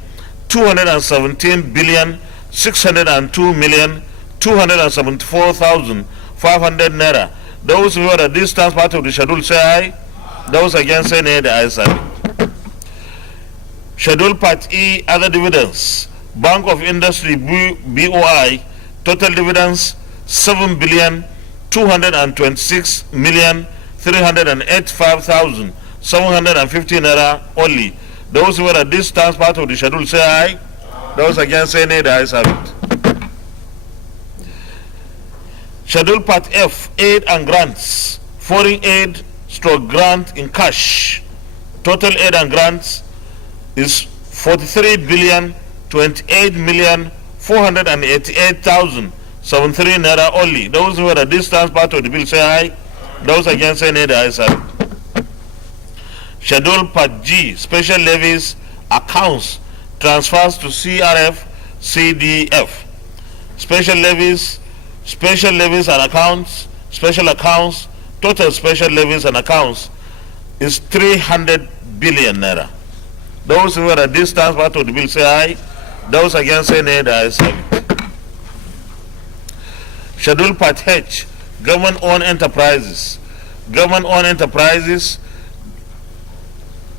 217 billion 602 million 274,500 naira. Those in favor that this stands part of the schedule say aye. Those against say nay. The ayes have it. Schedule Part E, other dividends. Bank of Industry BOI, total dividends 7,226,385,750 naira only. Those who are at this stands part of the schedule say aye. Those against say nay. The ayes have it. Schedule Part F, aid and grants. Foreign aid / grant in cash. Total aid and grants is 43,028,488,073 naira only. Those who are at this stands part of the bill say aye. Those against say nay. The ayes have it. Schedule Part G, special levies, accounts, transfers to CRF, CDF. Special levies and accounts, special accounts, total special levies and accounts is 300 billion naira. Those who are at this stands part of the bill say aye. Those against say nay. The ayes have it. Schedule Part H, government-owned enterprises. Government-owned enterprises,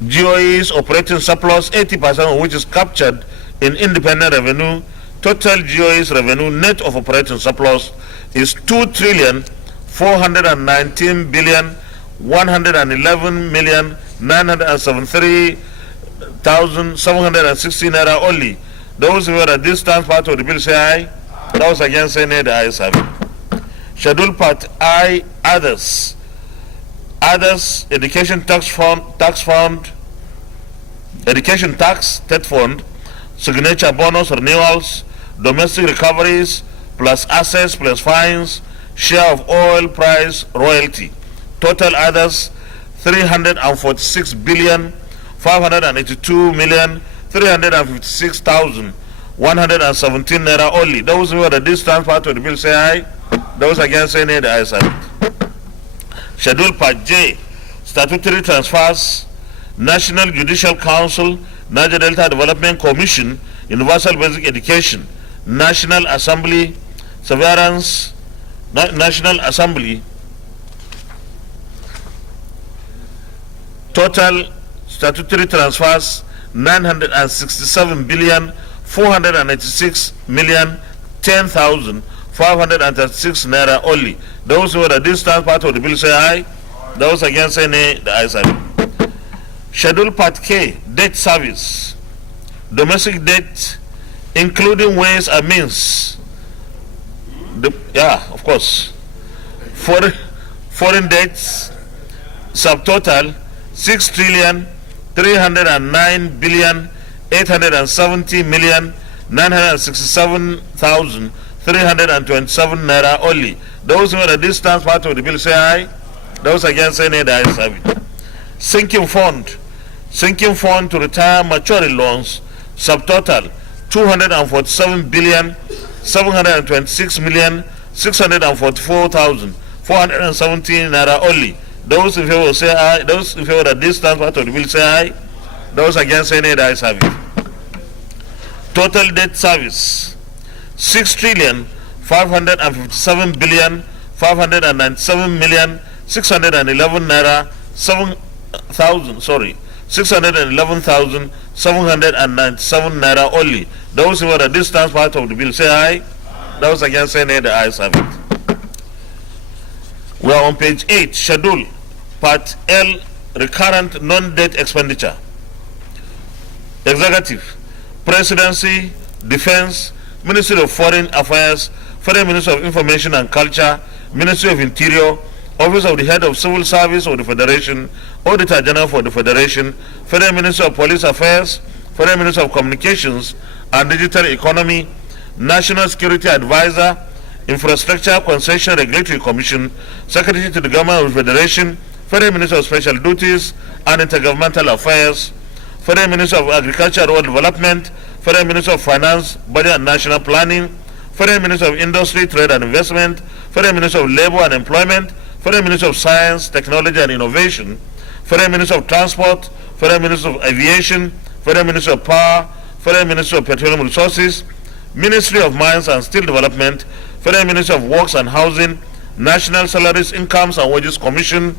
GOEs operating surplus, 80% of which is captured in independent revenue. Total GOEs revenue net of operating surplus is 2,419,111,973,760 naira only. Those who are at this stands part of the bill say aye. Those against say nay. The ayes have it. Schedule Part I, others. Others, education tax fund, education tax, state fund, signature bonus renewals, domestic recoveries, plus assets, plus fines, share of oil price, royalty. Total others, 342,582,356,117 naira only. Those who are the distance part of the bill say aye. Those against say nay. The ayes have it. Schedule Part J, statutory transfers, National Judicial Council, Niger Delta Development Commission, Universal Basic Education, National Assembly, Severance, National Assembly. Total statutory transfers 967,486,010,536 naira only. Those who are at this part of the bill say aye. Those against say nay. The ayes have it. Schedule Part K, debt service. Domestic debt, including ways and means. Of course. Foreign debts, subtotal 6,309,870,967,327 naira only. Those who are at this part of the bill say aye. Those against say nay. The ayes have it. Sinking fund to retire maturing loans, subtotal 247,726,644,417 naira only. Those in favor say aye. Those in favor that this part of the bill say aye. Those against say nay. The ayes have it. Total debt service 6,557,597,611 naira 611,797 naira only. Those who are at this part of the bill say aye. Those against say nay. The ayes have it. We are on page 8, schedule Part L, recurrent non-debt expenditure. Executive, Presidency, Defense, Ministry of Foreign Affairs, Federal Ministry of Information and Culture, Ministry of Interior, Office of the Head of Civil Service of the Federation, Auditor General for the Federation, Federal Ministry of Police Affairs, Federal Ministry of Communications and Digital Economy, National Security Advisor, Infrastructure Concession Regulatory Commission, Secretary to the Government of the Federation, Federal Minister of Special Duties and Intergovernmental Affairs, Federal Minister of Agriculture and Rural Development, Federal Minister of Finance, Budget and National Planning, Federal Minister of Industry, Trade and Investment, Federal Minister of Labor and Employment, Federal Minister of Science, Technology and Innovation, Federal Minister of Transport, Federal Minister of Aviation, Federal Minister of Power, Federal Minister of Petroleum Resources, Ministry of Mines and Steel Development, Federal Minister of Works and Housing, National Salaries, Incomes and Wages Commission,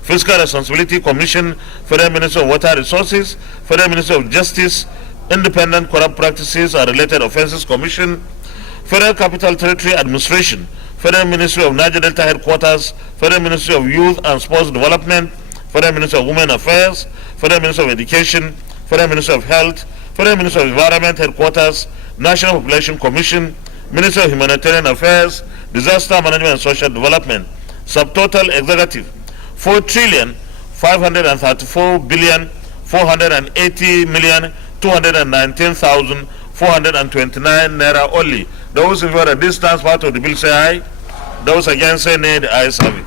Fiscal Responsibility Commission, Federal Ministry of Water Resources, Federal Ministry of Justice, Independent Corrupt Practices and Related Offences Commission, Federal Capital Territory Administration, Federal Ministry of Niger Delta Headquarters, Federal Ministry of Youth and Sports Development, Federal Ministry of Women Affairs, Federal Ministry of Education, Federal Ministry of Health, Federal Ministry of Environment Headquarters, National Population Commission, Ministry of Humanitarian Affairs, Disaster Management and Social Development. Subtotal Executive 4,534,480,219,429 naira only. Those in favor of this stands part of the bill say aye. Those against say nay. The ayes have it.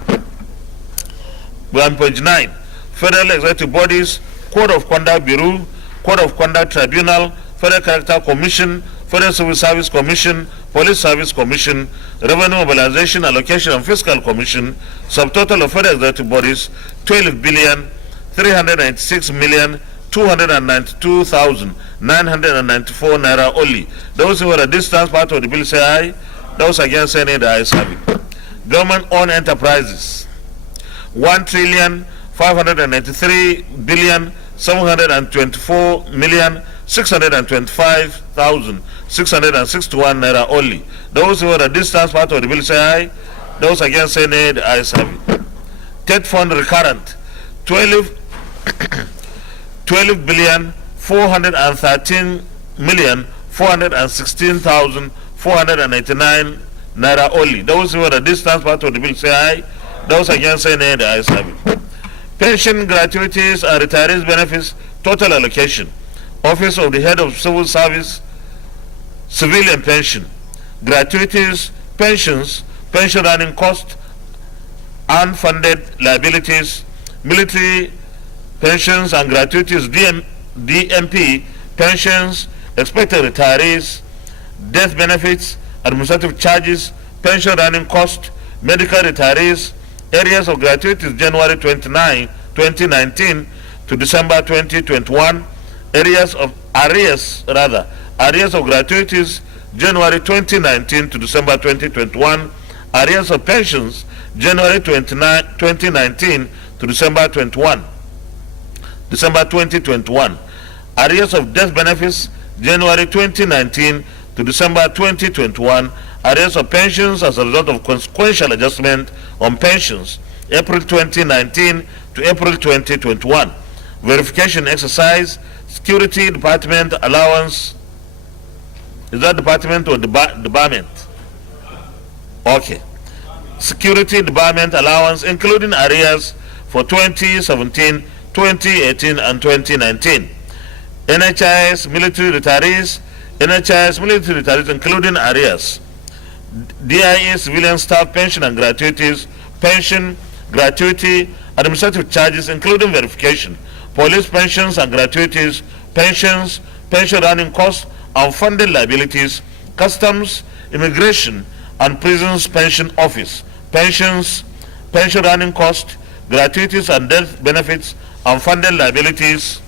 We are on page 9. Federal Executive Bodies, Code of Conduct Bureau, Code of Conduct Tribunal, Federal Character Commission, Federal Civil Service Commission, Police Service Commission, Revenue Mobilization, Allocation and Fiscal Commission. Subtotal of federal executive bodies 12,396,292,994 naira only. Those who are at distance part of the bill say aye. Those against say nay. The ayes have it. Government-owned enterprises 1,533,724,625,661 naira only. Those who are at distance part of the bill say aye. Those against say nay. The ayes have it. State fund recurrent 12,413,416,489 naira only. Those who are at distance part of the bill say aye. Those against say nay. The ayes have it. Pension gratuities and retirees benefits total allocation. Office of the Head of Civil Service, civilian pension, gratuities, pensions, pension running cost, unfunded liabilities, military pensions and gratuities, DMP, pensions, expected retirees, death benefits, administrative charges, pension running cost, medical retirees, areas of gratuities January 29, 2019 to December 2021, areas of arrears of gratuities January 2019 to December 2021, arrears of pensions January 2019 to December 2021, arrears of death benefits January 2019 to December 2021, arrears of pensions as a result of consequential adjustment on pensions April 2019 to April 2021, verification exercise, security department allowance. Is that department or department? Okay. Security department allowance including arrears for 2017, 2018 and 2019. NHIS military retirees including arrears. DIA civilian staff pension and gratuities, pension, gratuity, administrative charges including verification, police pensions and gratuities, pensions, pension running costs and funded liabilities, customs, immigration and prisons pension office, pensions, pension running costs, gratuities and death benefits and funded liabilities,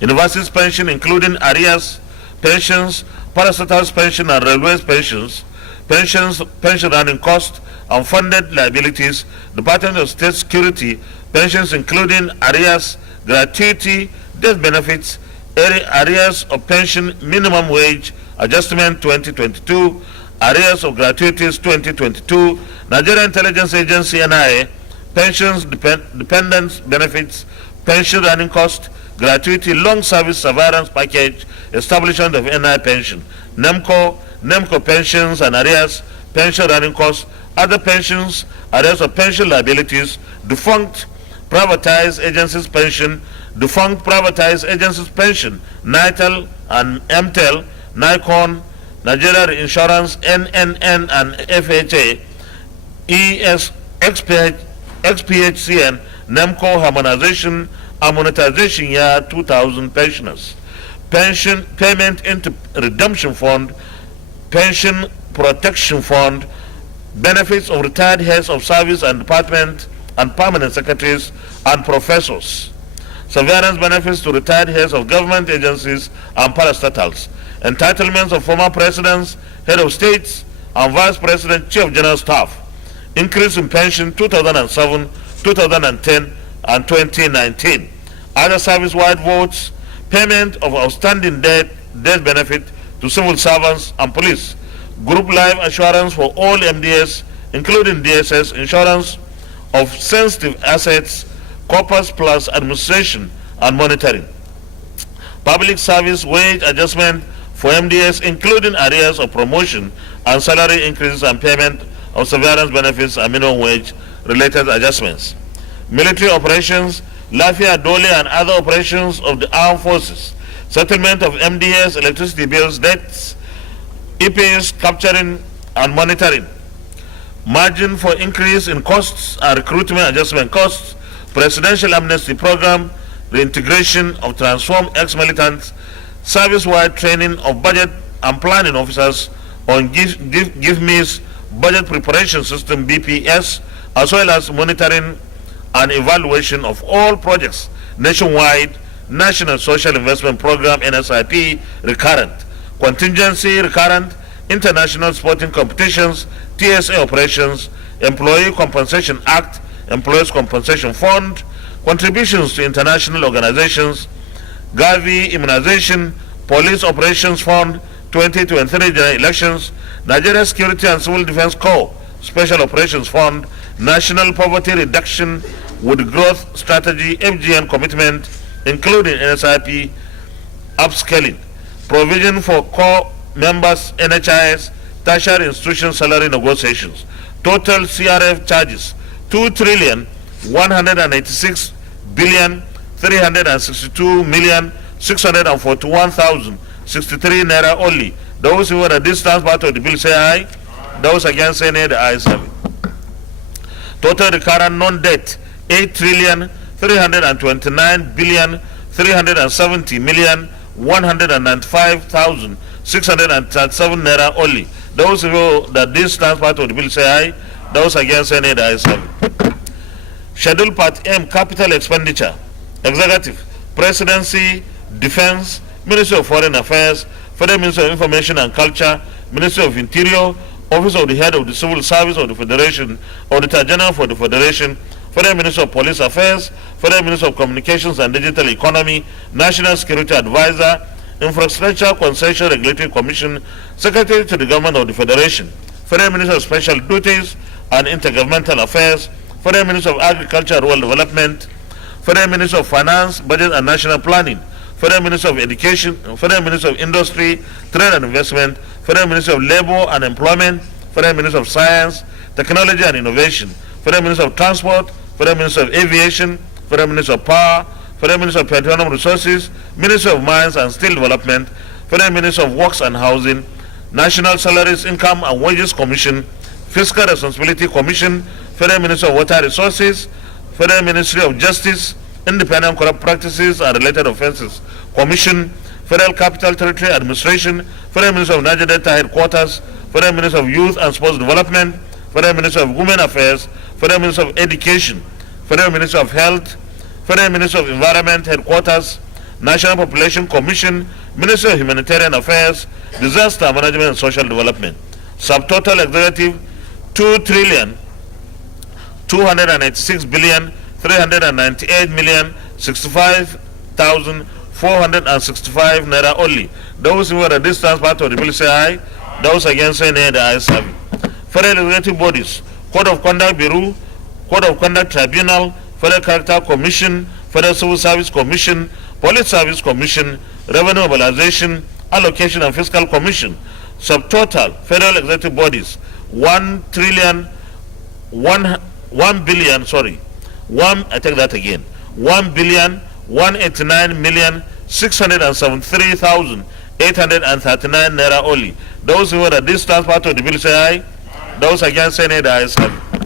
universities pension including arrears, pensions, parastatals pension and railways pensions, pensions, pension running costs and funded liabilities, Department of State Security, pensions including arrears, gratuity, death benefits, arrears of pension minimum wage adjustment 2022, arrears of gratuities 2022, Nigeria Intelligence Agency NIA, pensions, dependents benefits, pension running cost, gratuity, long service surveillance package, establishment of NI pension, NEMCO pensions and arrears, pension running costs, other pensions, arrears of pension liabilities, defunct privatized agencies pension, defunct privatized agencies pension, NITEL and MTEL, NICON, Nigeria Insurance, NNN and FHA, XPHCN, NEMCO harmonization and monetization year 2000 pensioners, pension payment into redemption fund, pension protection fund, benefits of retired heads of service and department and permanent secretaries and professors, surveillance benefits to retired heads of government agencies and parastatals, entitlements of former presidents, head of states and Vice President, Chief of General Staff. Increase in pension 2007, 2010, and 2019. Other service-wide votes, payment of outstanding debt benefit to civil servants and police. Group life assurance for all MDS, including DSS, insurance of sensitive assets, corpus plus administration and monitoring. Public service wage adjustment for MDS, including arrears of promotion and salary increases and payment of severance benefits and minimum wage related adjustments. Military operations, Lafia, Dole, and other operations of the armed forces. Settlement of MDS, electricity bills, debts, EPS, capturing and monitoring. Margin for increase in costs and recruitment adjustment costs. Presidential amnesty program, reintegration of transformed ex-militants, service-wide training of budget and planning officers on GIVME's budget preparation system BPS, as well as monitoring and evaluation of all projects nationwide, National Social Investment Program NSIP recurrent, contingency recurrent, international sporting competitions, TSA operations, Employee Compensation Act, Employees Compensation Fund, contributions to international organizations, Gavi immunization, Police Operations Fund, 2023 general elections, Nigeria Security and Civil Defense Corps, Special Operations Fund, National Poverty Reduction with Growth Strategy, FGN commitment, including NSIP upscaling, provision for core members, NHIS, tertiary institution salary negotiations, total CRF charges, 2,186,362,641,063 naira only. Those who were at this part of the bill say aye. Those against say nay, the ayes have it. Total recurrent non-debt 8,329,370,195,637 naira only. Those who that this part of the bill say aye. Those against say nay, the ayes have it. Schedule Part M, capital expenditure, executive, presidency, defense, Ministry of Foreign Affairs, Federal Ministry of Information and Culture, Ministry of Interior, Office of the Head of the Civil Service of the Federation, Auditor General for the Federation, Federal Ministry of Police Affairs, Federal Ministry of Communications and Digital Economy, National Security Advisor, Infrastructure Concession Regulatory Commission, Secretary to the Government of the Federation, Federal Ministry of Special Duties and Intergovernmental Affairs, Federal Ministry of Agriculture and Rural Development, Federal Ministry of Finance, Budget and National Planning, Federal Ministry of Education, Federal Ministry of Industry, Trade and Investment, Federal Ministry of Labor and Employment, Federal Ministry of Science, Technology and Innovation, Federal Ministry of Transport, Federal Ministry of Aviation, Federal Ministry of Power, Federal Ministry of Petroleum Resources, Ministry of Mines and Steel Development, Federal Ministry of Works and Housing, National Salaries, Income and Wages Commission, Fiscal Responsibility Commission, Federal Ministry of Water Resources, Federal Ministry of Justice, Independent Corrupt Practices and Related Offences Commission, Federal Capital Territory Administration, Federal Ministry of Niger Delta Headquarters, Federal Ministry of Youth and Sports Development, Federal Ministry of Women Affairs, Federal Ministry of Education, Federal Ministry of Health, Federal Ministry of Environment Headquarters, National Population Commission, Ministry of Humanitarian Affairs, Disaster Management and Social Development. Subtotal executive 2,296,398,065,465 naira only. Those who are at this part of the bill say aye. Those against say nay, the ayes have it. Federal executive bodies, Code of Conduct Bureau, Code of Conduct Tribunal, Federal Character Commission, Federal Civil Service Commission, Police Service Commission, Revenue Mobilization, Allocation and Fiscal Commission. Subtotal federal executive bodies 1,189,673,839 naira only. Those who are at this part of the bill say aye. Those against say nay, the ayes have it.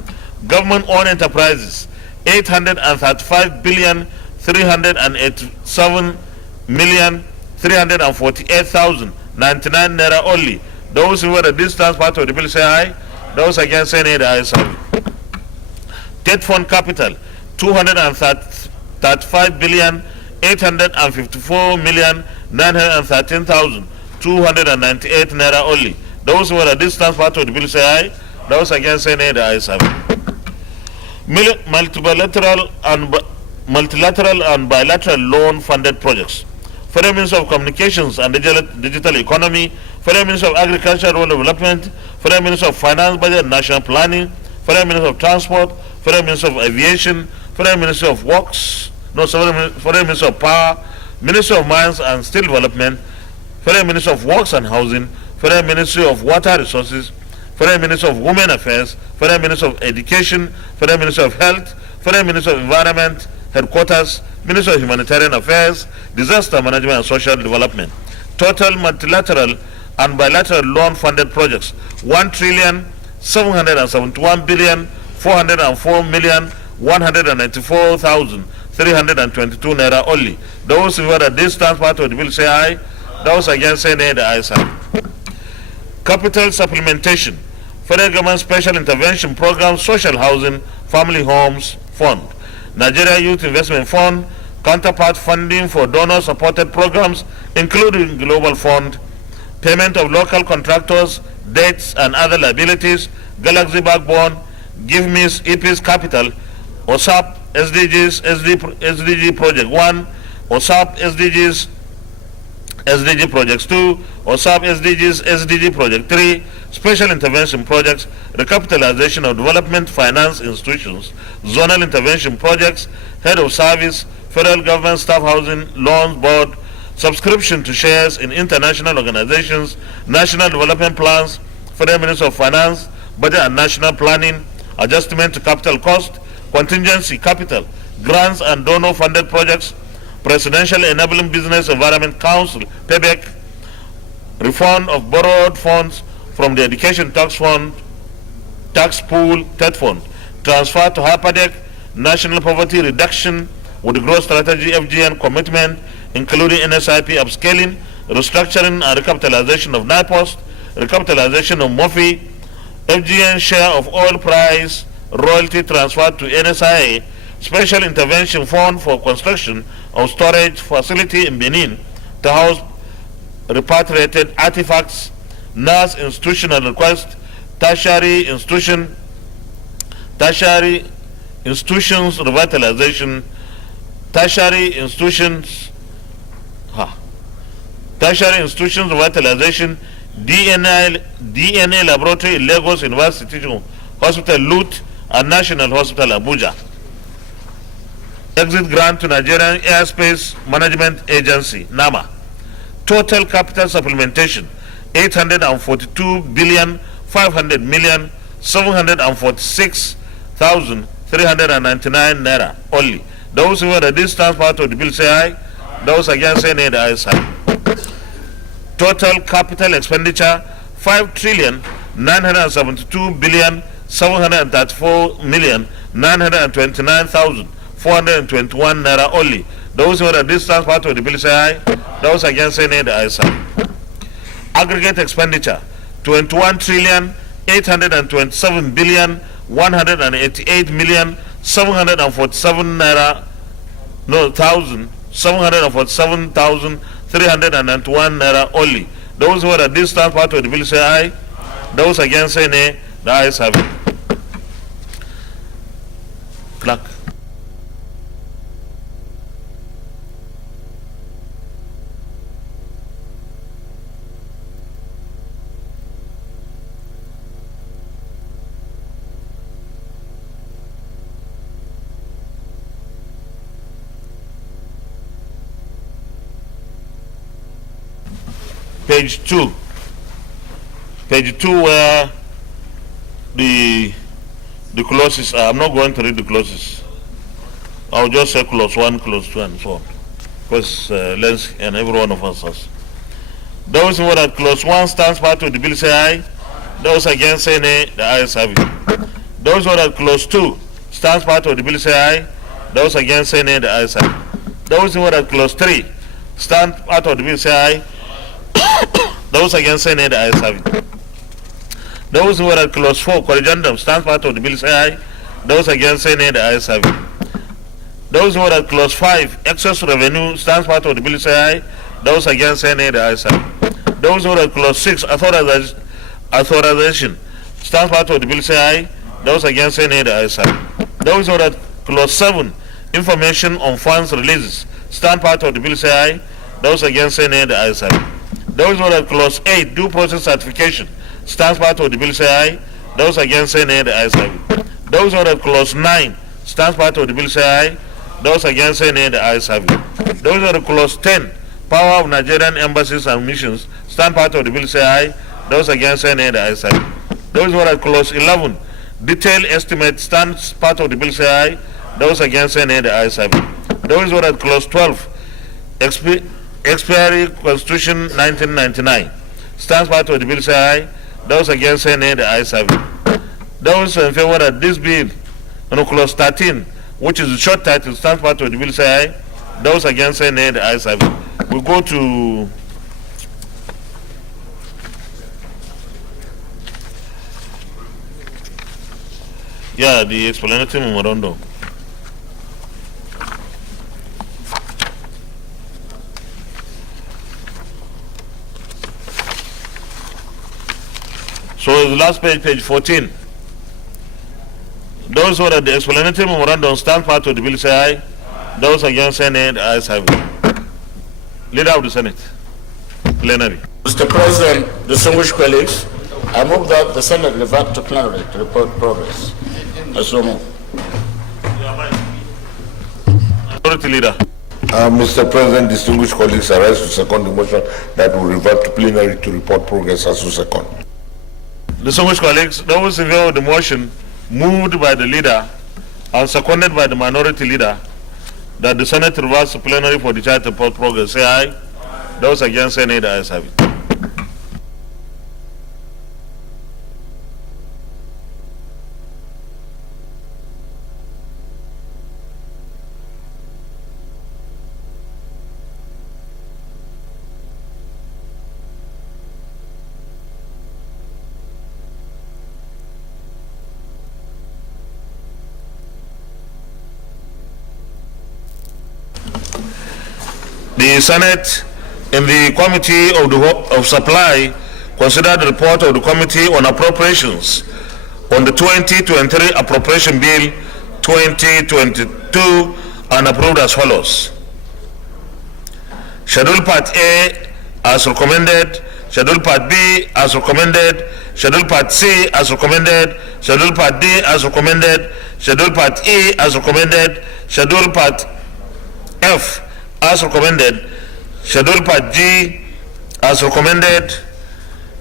Government-owned enterprises 835,387,348,099 naira only. Those who are at this part of the bill say aye. Those against say nay, the ayes have it. Debt fund capital 235,854,913,298 naira only. Those who are at this stands part of the bill say aye. Those against say nay. The ayes have it. Multilateral and bilateral loan-funded projects. Federal Ministry of Communications and Digital Economy, Federal Ministry of Agriculture and Rural Development, Federal Ministry of Finance, Budget and National Planning, Federal Ministry of Transport, Federal Ministry of Aviation, Federal Ministry of Works, Federal Ministry of Power, Ministry of Mines and Steel Development, Federal Ministry of Works and Housing, Federal Ministry of Water Resources, Federal Ministry of Women Affairs, Federal Ministry of Education, Federal Ministry of Health, Federal Ministry of Environment, Headquarters, Ministry of Humanitarian Affairs, Disaster Management and Social Development. Total multilateral and bilateral loan-funded projects, 1,771,404,194,322 naira only. Those who are at this stand part of the bill say aye. Those against say nay. The ayes have it. Capital supplementation. Federal Government Special Intervention Program, Social Housing, Family Homes Fund, Nigeria Youth Investment Fund, counterpart funding for donor-supported programs, including Global Fund, payment of local contractors, debts and other liabilities, Galaxy Backbone, Give Me EP's Capital, OSAP SDGs, SDG Project 1, OSAP SDGs, SDG Projects 2, OSAP SDGs, SDG Project 3, Special Intervention Projects, Recapitalization of Development Finance Institutions, Zonal Intervention Projects, Head of Service, Federal Government Staff Housing Loans Board, subscription to shares in international organizations, National Development Plans, Federal Ministry of Finance, Budget and National Planning, adjustment to capital cost, contingency capital, grants and donor-funded projects, Presidential Enabling Business Environment Council, PEBEC, refund of borrowed funds from the Education Tax Fund, Tax Pool, TED Fund, transfer to HYPADEC, National Poverty Reduction with the Growth Strategy FGN commitment, including NSIP upscaling, restructuring and recapitalization of NIPOST, recapitalization of MOFI, FGN share of oil price, royalty transfer to NSIA, Special Intervention Fund for construction of storage facility in Benin to house repatriated artifacts, NAS institutional request, tertiary institutions revitalization, tertiary institutions revitalization, DNA laboratory in Lagos University Hospital Lut and National Hospital Abuja. Exit grant to Nigerian Airspace Management Agency, NAMA. Total capital supplementation, 842,500,746,399 naira only. Those who are at this stand part of the bill say aye. Those against say nay. The ayes have it. Total capital expenditure, 5,972,734,929,421 naira only. Those who are at this stand part of the bill say aye. Those against say nay. The ayes have it. Aggregate expenditure, 21,827,188,747 naira, no, 747,391 naira only. Those who are at this stand part of the bill say aye. Those against say nay. The ayes have it. Clerk. Page 2, where the clauses are. I'm not going to read the clauses. I'll just say clause 1, clause 2, and so on, because length and every one of us has. Those who are at clause 1 stands part of the bill say aye. Those against say nay. The ayes have it. Those who are at clause 2 stands part of the bill say aye. Those against say nay. The ayes have it. Those who are at clause 3 stand part of the bill say aye. Those against say nay. The ayes have it. Those who are at clause 4 corrigendum stand part of the bill say aye. Those against say nay. The ayes have it. Those who are at clause 5 excess revenue stands part of the bill say aye. Those against say nay. The ayes have it. Those who are at clause 6 authorization stands part of the bill, say aye. Those against, say nay. The ayes have it. Those who are at clause 7, information on funds releases, stand part of the bill, say aye. Those against, say nay. The ayes have it. Those who are at clause 8, due process certification, stands part of the bill, say aye. Those against, say nay. The ayes have it. Those who are at clause 9, stands part of the bill, say aye. Those against, say nay. The ayes have it. Those who are at clause 10, power of Nigerian embassies and missions, stand part of the bill, say aye. Those against, say nay. The ayes have it. Those who are at clause 11, detailed estimate, stands part of the bill, say aye. Those against, say nay. The ayes have it. Those who are at clause 12, expiry Constitution 1999, stands part of the bill, say aye. Those against, say nay. The ayes have it. Those in favor that this bill, clause 13, which is the short title, stands part of the bill, say aye. Those against, say nay. The ayes have it. We go to the explanatory memorandum. So the last page, page 14. Those who are at the explanatory memorandum stand part of the bill, say aye. Those against, say nay. The ayes have it. Leader of the Senate, plenary. Mr. President, distinguished colleagues, I move that the Senate revert to plenary to report progress. I so move. Minority Leader. Mr. President, distinguished colleagues, I rise to second the motion that will revert to plenary to report progress as to second. Distinguished colleagues, those in favor of the motion moved by the leader and seconded by the minority leader that the Senate reverts to plenary for the child report progress, say aye. Those against, say nay. The ayes have it. The Senate, in the Committee of Supply, considered the report of the Committee on Appropriations on the 2023 Appropriation Bill 2022 and approved as follows. Schedule Part A as recommended, Schedule Part B as recommended, Schedule Part C as recommended, Schedule Part D as recommended, Schedule Part E as recommended, Schedule Part F as recommended, Schedule Part G as recommended,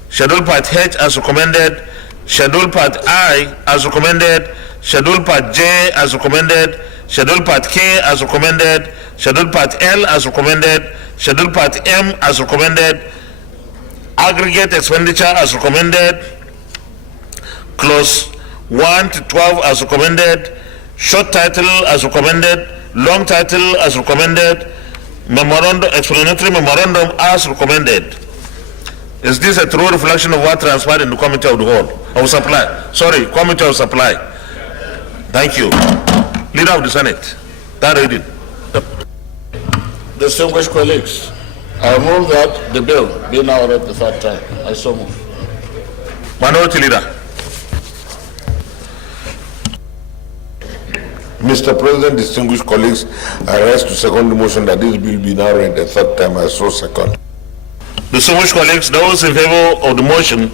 Schedule Part H as recommended, Schedule Part I as recommended, Schedule Part J as recommended, Schedule Part K as recommended, Schedule Part L as recommended, Schedule Part M as recommended, aggregate expenditure as recommended, clause 1 to 12 as recommended, short title as recommended, long title as recommended, memorandum, explanatory memorandum as recommended. Is this a true reflection of what transpired in the Committee of the Whole of Supply? Sorry, Committee of Supply. Thank you. Leader of the Senate. That reading. Distinguished colleagues, I move that the bill be now read the third time. I so move. Minority Leader. Mr. President, distinguished colleagues, I rise to second the motion that this bill be now read the third time. I so second. Distinguished colleagues, those in favor of the motion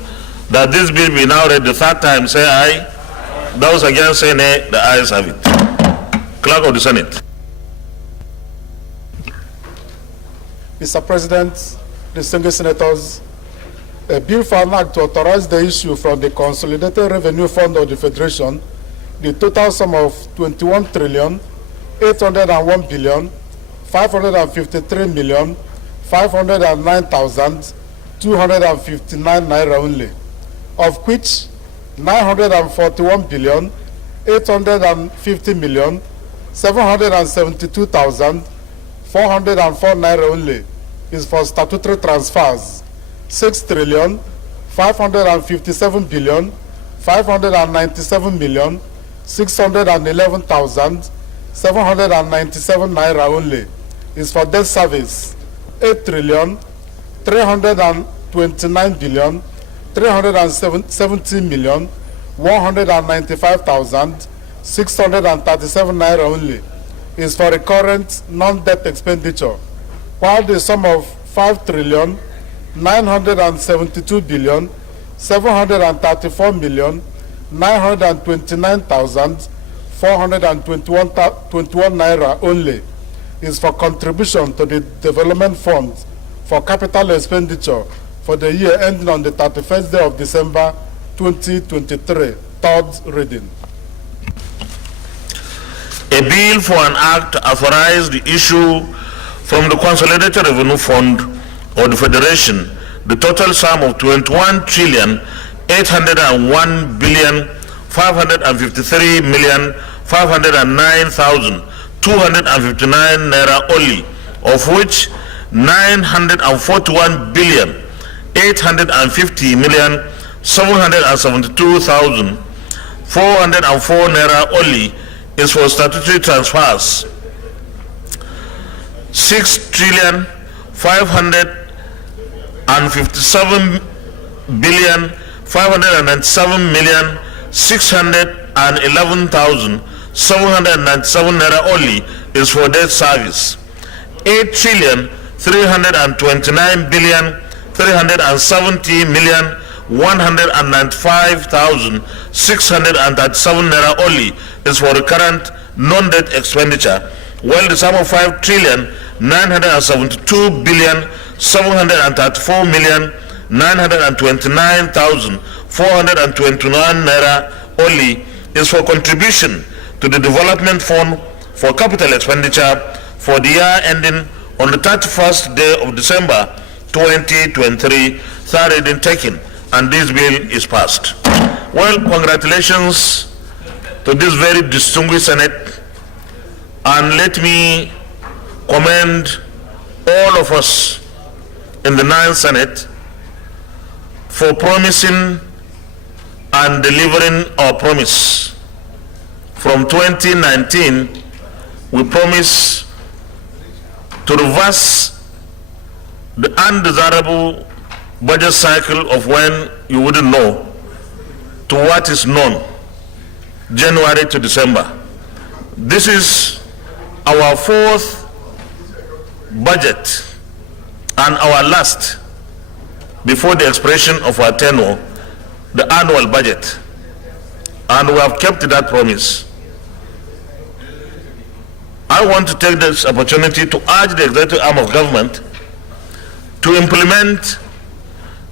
that this bill be now read the third time, say aye. Those against, say nay. The ayes have it. Clerk of the Senate. Mr. President, distinguished senators, a bill for an act to authorize the issue from the Consolidated Revenue Fund of the Federation the total sum of 21,801,553,509,259 naira only, of which 941,850,772,404 naira only is for statutory transfers. 6,557,611,797 naira only is for debt service. 8,329,999,999 370,195,637 naira only is for recurrent non-debt expenditure, while the sum of 5,972,734,929,421 naira only is for contribution to the development fund for capital expenditure for the year ending on the 31st day of December 2023. Third reading. A bill for an act authorized the issue from the Consolidated Revenue Fund of the Federation the total sum of 21,801,553,509,259 naira only, of which 941,850,772,404 naira only is for statutory transfers. 6,557,611,797 naira only is for debt service. 8,329,370,195,637 naira only is for recurrent non-debt expenditure, while the sum of 5,974,729,429 naira only is for contribution to the development fund for capital expenditure for the year ending on the 31st day of December 2023. Third reading taken, and this bill is passed. Well, congratulations to this very distinguished Senate, and let me commend all of us in the 9th Senate for promising and delivering our promise. From 2019, we promise to reverse the undesirable budget cycle of when you wouldn't know to what is known, January to December. This is our 4th budget and our last before the expiration of our tenure, the annual budget, and we have kept that promise. I want to take this opportunity to urge the executive arm of government to implement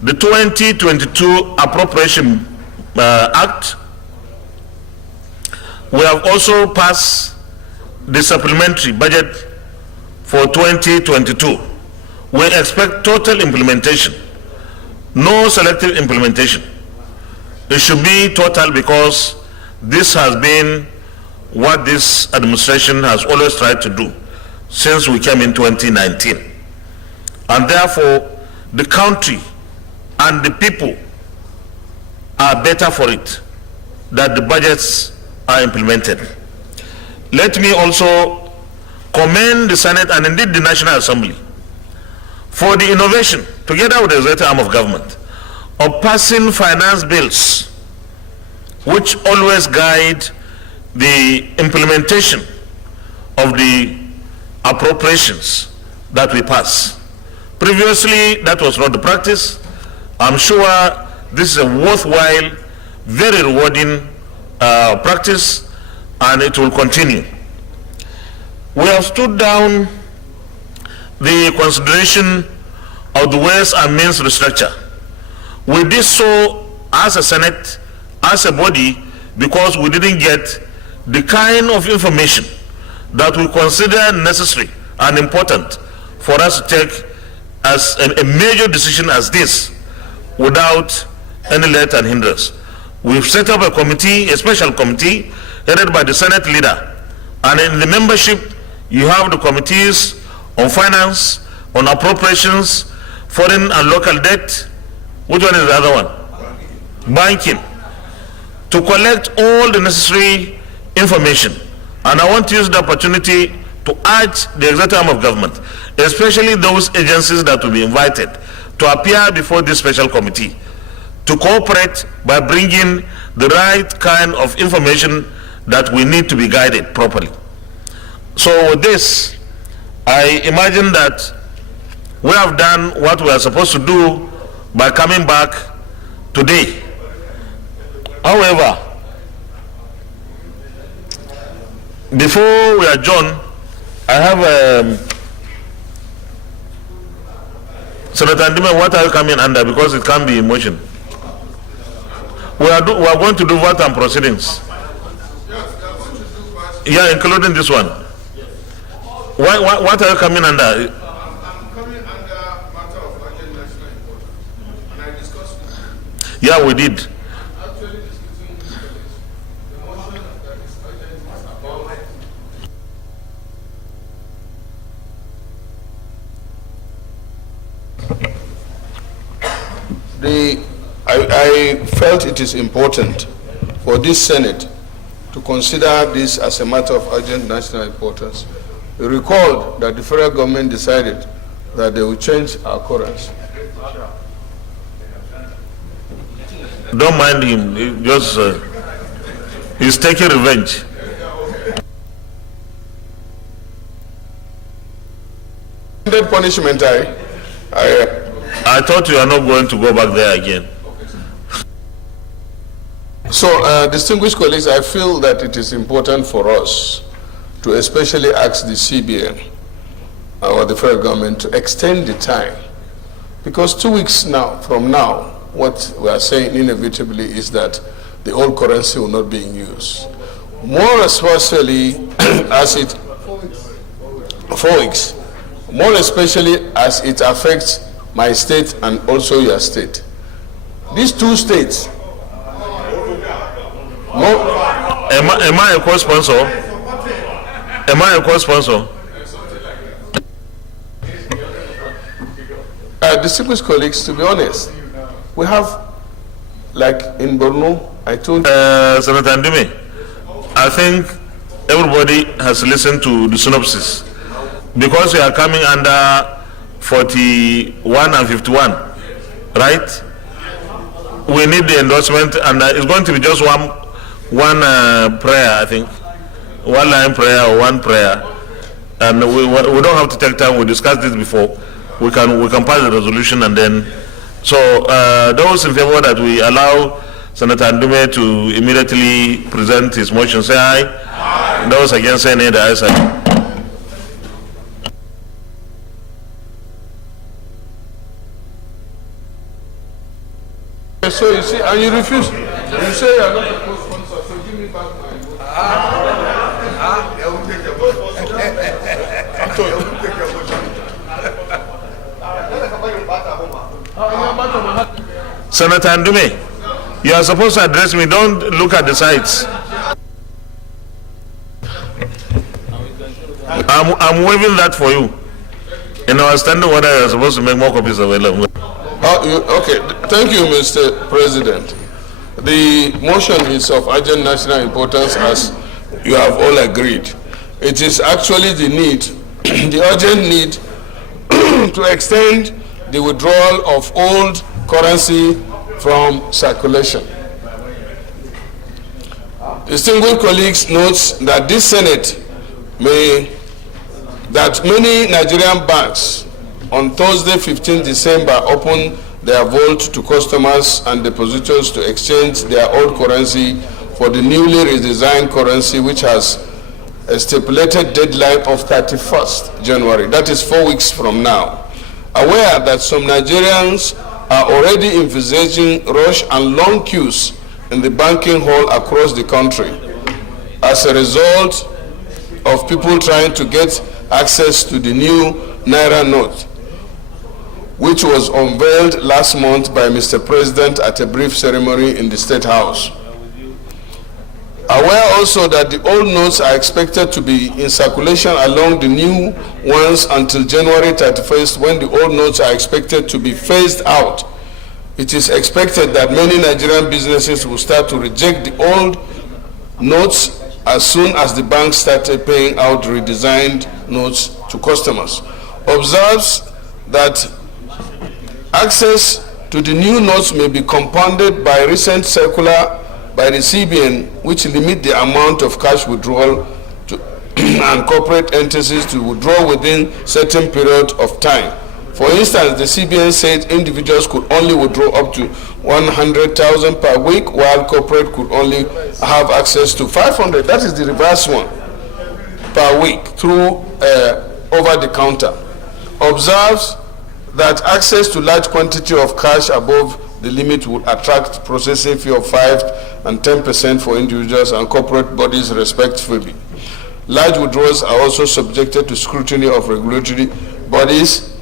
the 2022 Appropriation Act. We have also passed the supplementary budget for 2022. We expect total implementation, no selective implementation. It should be total, because this has been what this administration has always tried to do since we came in 2019. And therefore, the country and the people are better for it that the budgets are implemented. Let me also commend the Senate and indeed the National Assembly for the innovation, together with the executive arm of government, of passing finance bills which always guide the implementation of the appropriations that we pass. Previously, that was not the practice. I'm sure this is a worthwhile, very rewarding practice, and it will continue. We have stood down the consideration of the Ways and Means restructure. We did so as a Senate, as a body, because we didn't get the kind of information that we consider necessary and important for us to take as a major decision as this without any let and hindrance. We've set up a committee, a special committee, headed by the Senate leader. And in the membership, you have the committees on finance, on appropriations, foreign and local debt. Which one is the other one? Banking. To collect all the necessary information. And I want to use the opportunity to urge the executive arm of government, especially those agencies that will be invited to appear before this special committee, to cooperate by bringing the right kind of information that we need to be guided properly. So with this, I imagine that we have done what we are supposed to do by coming back today. However, before we adjourn, I have Senator Ndime, what are you coming under? Because it can't be in motion. We are going to do vote and proceedings. Yeah, including this one. What are you coming under? I'm coming under matter of urgent national importance, and I discussed it. Yeah, we did. Actually discussing the motion that is urgent is about I felt it is important for this Senate to consider this as a matter of urgent national importance. We recalled that the federal government decided that they will change our currency. Don't mind him. He's taking revenge. Punishment, I thought you are not going to go back there again. So, distinguished colleagues, I feel that it is important for us to especially ask the CBN or the federal government to extend the time, because 2 weeks from now, what we are saying inevitably is that the old currency will not be in use. More especially as it 4 weeks. More especially as it affects my state and also your state. These two states. Am I a co-sponsor? Am I a co-sponsor? Distinguished colleagues, to be honest, we have, like in Borno, I told Senator Ndime, I think everybody has listened to the synopsis. Because we are coming under 41 and 51, right? We need the endorsement, and it's going to be just one prayer, I think. One line prayer or one prayer. And we don't have to take time. We discussed this before. We can pass the resolution, and then. So those in favor that we allow Senator Ndime to immediately present his motion, say aye. Aye. Those against, say nay. The ayes have it. So you see, and you refuse. You say you are not a co-sponsor, so give me back my vote. I will take your vote. Senator Ndime, you are supposed to address me. Don't look at the sides. I'm waiving that for you. In our standing order, you are supposed to make more copies available. Okay, thank you, Mr. President. The motion is of urgent national importance, as you have all agreed. It is actually the need, the urgent need to extend the withdrawal of old currency from circulation. Distinguished colleagues notes that this Senate that many Nigerian banks on Thursday, 15 December, opened their vault to customers and depositors to exchange their old currency for the newly redesigned currency, which has a stipulated deadline of 31st January. That is 4 weeks from now. Aware that some Nigerians are already envisaging rush and long queues in the banking hall across the country as a result of people trying to get access to the new Naira note, which was unveiled last month by Mr. President at a brief ceremony in the State House. Aware also that the old notes are expected to be in circulation along the new ones until January 31st, when the old notes are expected to be phased out. It is expected that many Nigerian businesses will start to reject the old notes as soon as the bank started paying out redesigned notes to customers. Observes that access to the new notes may be compounded by recent circular by the CBN, which limit the amount of cash withdrawal to and corporate entities to withdraw within certain period of time. For instance, the CBN said individuals could only withdraw up to 100,000 per week, while corporate could only have access to 500. That is the reverse one per week through over the counter. Observes that access to large quantity of cash above the limit would attract processing fee of 5% and 10% for individuals and corporate bodies respectively. Large withdrawals are also subjected to scrutiny of regulatory bodies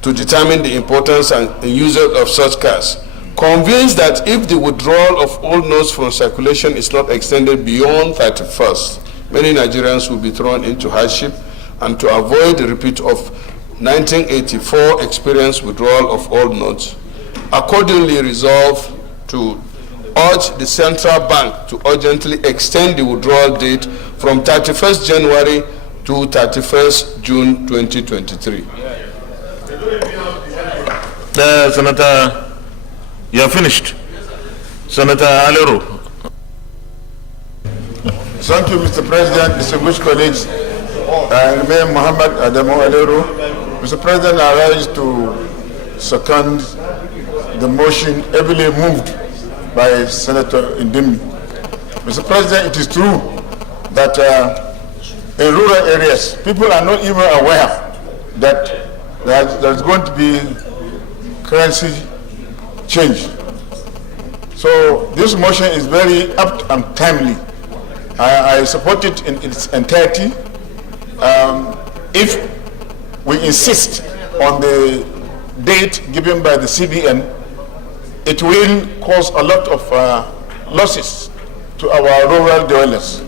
to determine the importance and usage of such cash. Convinced that if the withdrawal of old notes from circulation is not extended beyond 31st, many Nigerians will be thrown into hardship, and to avoid the repeat of 1984 experience withdrawal of old notes, accordingly resolved to urge the central bank to urgently extend the withdrawal date from 31st January to 31st June 2023. Senator, you are finished. Senator Alero. Thank you, Mr. President, distinguished colleagues. I remain Muhammad Adamu Alero. Mr. President, I rise to second the motion heavily moved by Senator Indimi. Mr. President, it is true that in rural areas, people are not even aware that there's going to be currency change. So this motion is very apt and timely. I support it in its entirety. If we insist on the date given by the CBN, it will cause a lot of losses to our rural dwellers.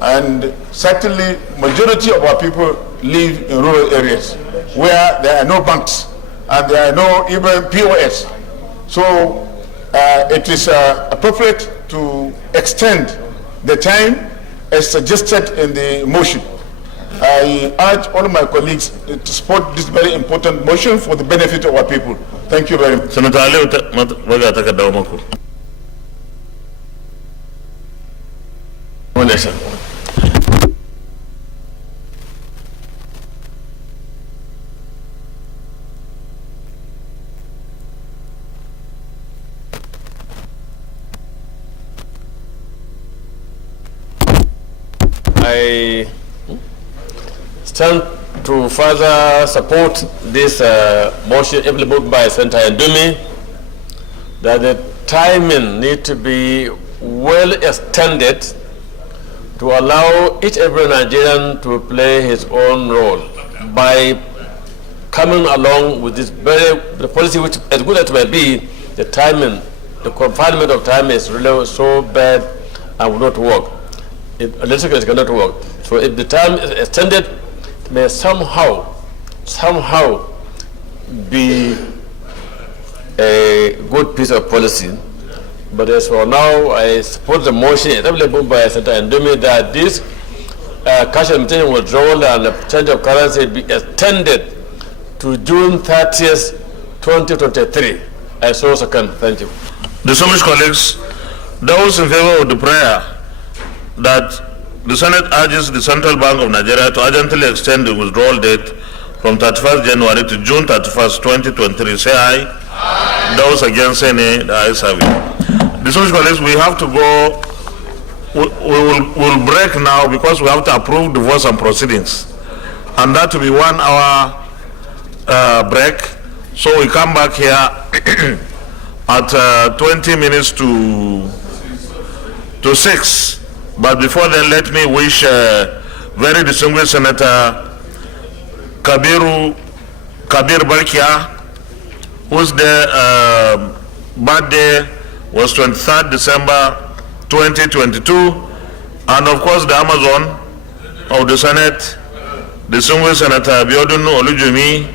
And certainly, majority of our people live in rural areas where there are no banks and there are no even POS. So it is appropriate to extend the time as suggested in the motion. I urge all my colleagues to support this very important motion for the benefit of our people. Thank you very much. Senator Ali, I stand to further support this motion implemented by Senator Ndumi, that the timing need to be well extended to allow each every Nigerian to play his own role by coming along with this the policy, which as good as it may be, the timing, the confinement of time is really so bad and will not work. It cannot work. So if the time is extended, it may somehow be a good piece of policy. But as for now, I support the motion available by Senator Ndumi that this cash limitation withdrawal and the change of currency be extended to June 30th, 2023. I so second. Thank you. Distinguished colleagues, those in favor of the prayer that the Senate urges the Central Bank of Nigeria to urgently extend the withdrawal date from 31st January to June 31st, 2023, say aye. Aye. Those against, say nay. The ayes have it. Distinguished colleagues, we have to go. We'll break now because we have to approve the votes and proceedings, and that will be 1 hour break. So we come back here at 20 minutes to 6. But before then, let me wish very distinguished Senator Kabir Barkia, whose birthday was 23rd December 2022, and of course the Amazon of the Senate, distinguished Senator Abiodun Olujumi,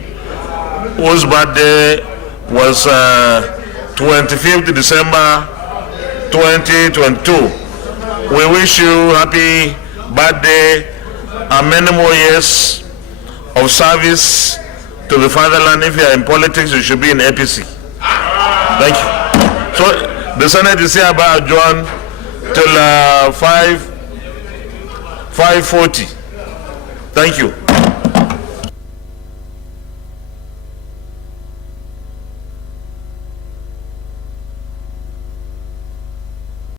whose birthday was 25th December 2022. We wish you happy birthday and many more years of service to the fatherland. If you are in politics, you should be in APC. Thank you. So the Senate is hereby adjourned till 5:40. Thank you.